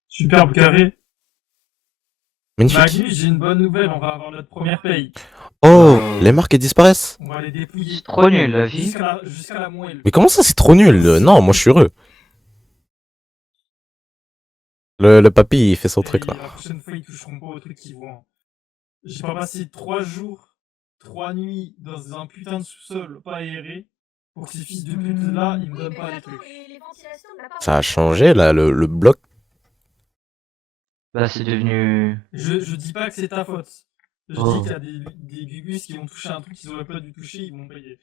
Superbe carré. Magnifique. Magnus, j'ai une bonne nouvelle, on va avoir notre première paye. Oh, les marques elles disparaissent. On va les dépouiller. C'est trop nul la vie. Jusqu'à la moelle. Mais comment ça, c'est trop nul? Non, moi je suis heureux. Le papy, il fait son truc là. La prochaine fois, ils toucheront pas aux trucs qu'ils voient. J'ai pas passé 3 jours, 3 nuits dans un putain de sous-sol pas aéré pour que ces fils de pute là, ils me donnent pas les trucs. Ça a changé là, le bloc. Bah, c'est devenu... Je dis pas que c'est ta faute. Je Oh. dis qu'il y a des gugus qui vont toucher un truc qu'ils auraient pas dû toucher, ils vont payer.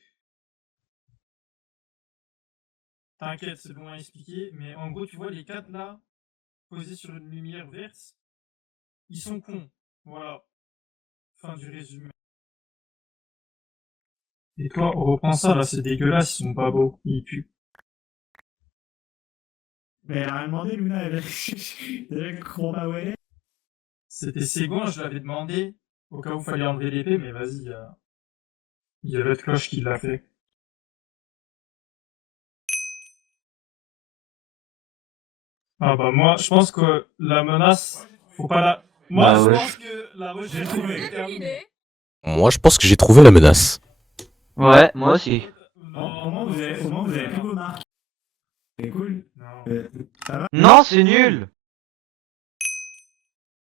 T'inquiète, c'est bon à expliquer, mais en gros, tu vois, les 4 là, posés sur une lumière verte, ils sont cons. Voilà. Fin du résumé. Et toi, on reprend ça là, c'est dégueulasse, ils sont pas beaux, ils puent. Mais elle a rien demandé, Luna, elle comprend pas où elle est. C'était Ségon, je l'avais demandé, au cas où fallait enlever l'épée, mais vas-y, il y a l'autre cloche qui l'a fait. Ah bah moi, je pense que la menace, faut pas la... Moi, Bah je ouais. pense que la recherche est terminée. Moi, je pense que j'ai trouvé la menace. Ouais, moi aussi. Au moins, vous avez plus vos marques. C'est cool. Ça va? Non, c'est nul.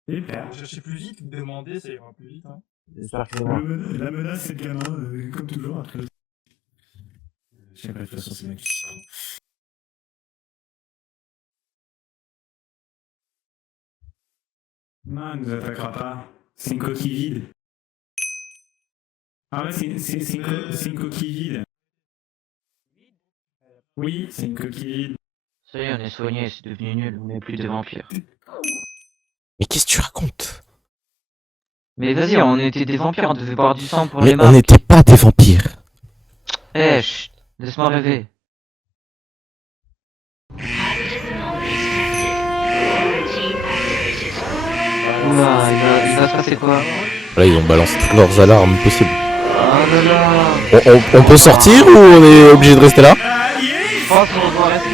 Super. Chercher plus vite, demander, ça ira plus vite. Hein. J'espère que la menace, c'est le gamin, comme toujours. Après. Je sais pas, de toute façon, c'est mec. Non, il nous attaquera pas. C'est une coquille vide. Ah ouais, c'est une coquille vide. Oui, c'est une coquille vide. Ça y est, on est soigné, c'est devenu nul, on n'est plus des vampires. Mais qu'est-ce que tu racontes? Mais vas-y, on était des vampires, on devait boire du sang pour Mais les on marques. n'était pas des vampires. Eh, chut, laisse-moi rêver. Oula, il va se passer quoi? Là, ils ont balancé toutes leurs alarmes possibles. Ah là là. On peut sortir ou on est obligé de rester là? Je pense qu'on doit rester.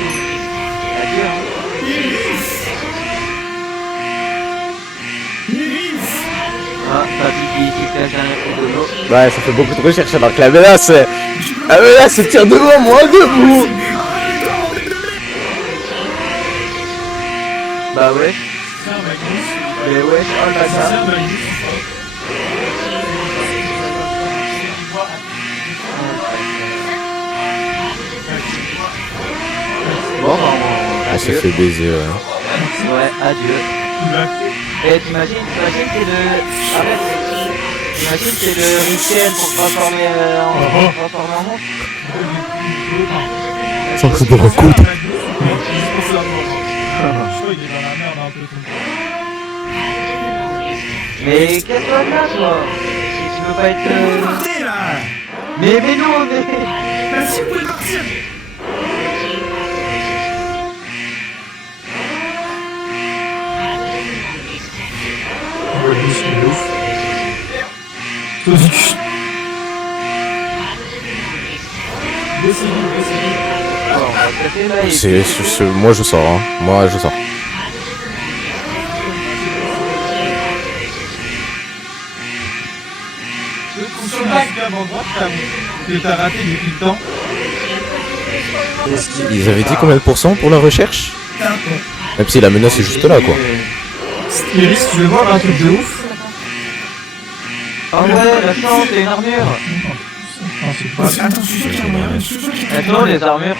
Adieu. Ah, papy qui se cache derrière le dos. Ouais, ça fait beaucoup de recherches alors que la menace, elle tire devant moi, debout. Bah ouais. Mais ouais, oh là là. Bon, bah, Elle s'est fait baiser, ouais. ouais, adieu. Et t'imagines c'est le... Arrête. T'imagines c'est le rituel pour transformer en monstre. Ça, c'est de recoudre. Je crois qu'il est dans la merde un peu. Mais qu'est-ce que là, toi? Tu veux pas être... Partez là! Mais nous on est... Bah si vous pouvez partir! Moi, je sors, hein. Moi, je sors. Sur le bac avant droite, que t'as raté depuis le temps. Ils avaient dit combien de pourcents pour la recherche? Même si la menace est juste là, quoi. Iris, tu veux voir un truc de ouf? Ah ouais, la chance, c'est une armure. Attends, je suis sûr qu'il y a un moyen. Attends, les armures.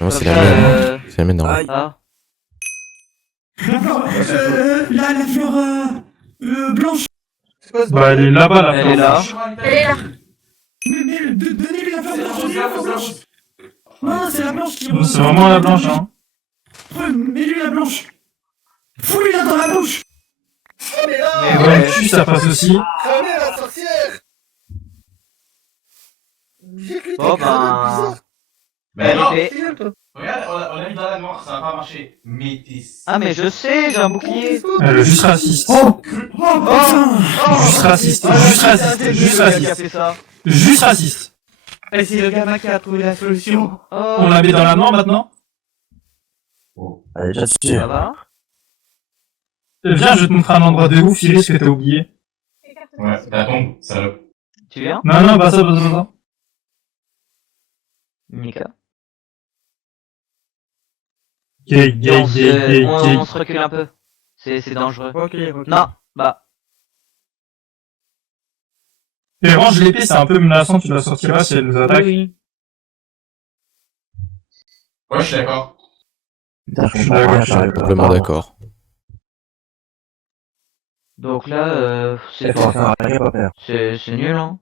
Non, c'est la mienne. C'est la mienne, normalement. Ah. La fleur blanche. Bah, elle est là-bas, la Elle est là. Elle est là. Mais donnez-lui la fleur blanche. Non, c'est la blanche qui... C'est vraiment la blanche, hein. Mets-lui la blanche. Fous-lui-la dans la bouche. Mais ouais, le cul, ça passe aussi. Cramez la sorcière! Bon, ben... Mais non, l'épée. regarde, on l'a mis dans la noire, ça va pas marcher. Mais t'es... Ah, mais je sais, j'ai un bouclier. Elle est juste raciste. Juste raciste, juste raciste, juste raciste. Juste raciste. Et c'est le gamin qui a trouvé la solution. On la met dans la noire maintenant? Allez, Ça va? Viens, je vais te montrer un endroit de ouf, Iris, que t'as oublié. Ouais, t'as tombe, salope. Tu viens? Non, bah ça. Mika. Gay. On se recule un peu. C'est dangereux. Ok. Non, bah... Et range l'épée, c'est un peu menaçant, tu la sortiras si elle nous attaque. Oui. Ouais, je suis d'accord. Putain, Je suis d'accord. Complètement d'accord. Donc là, c'est nul, hein.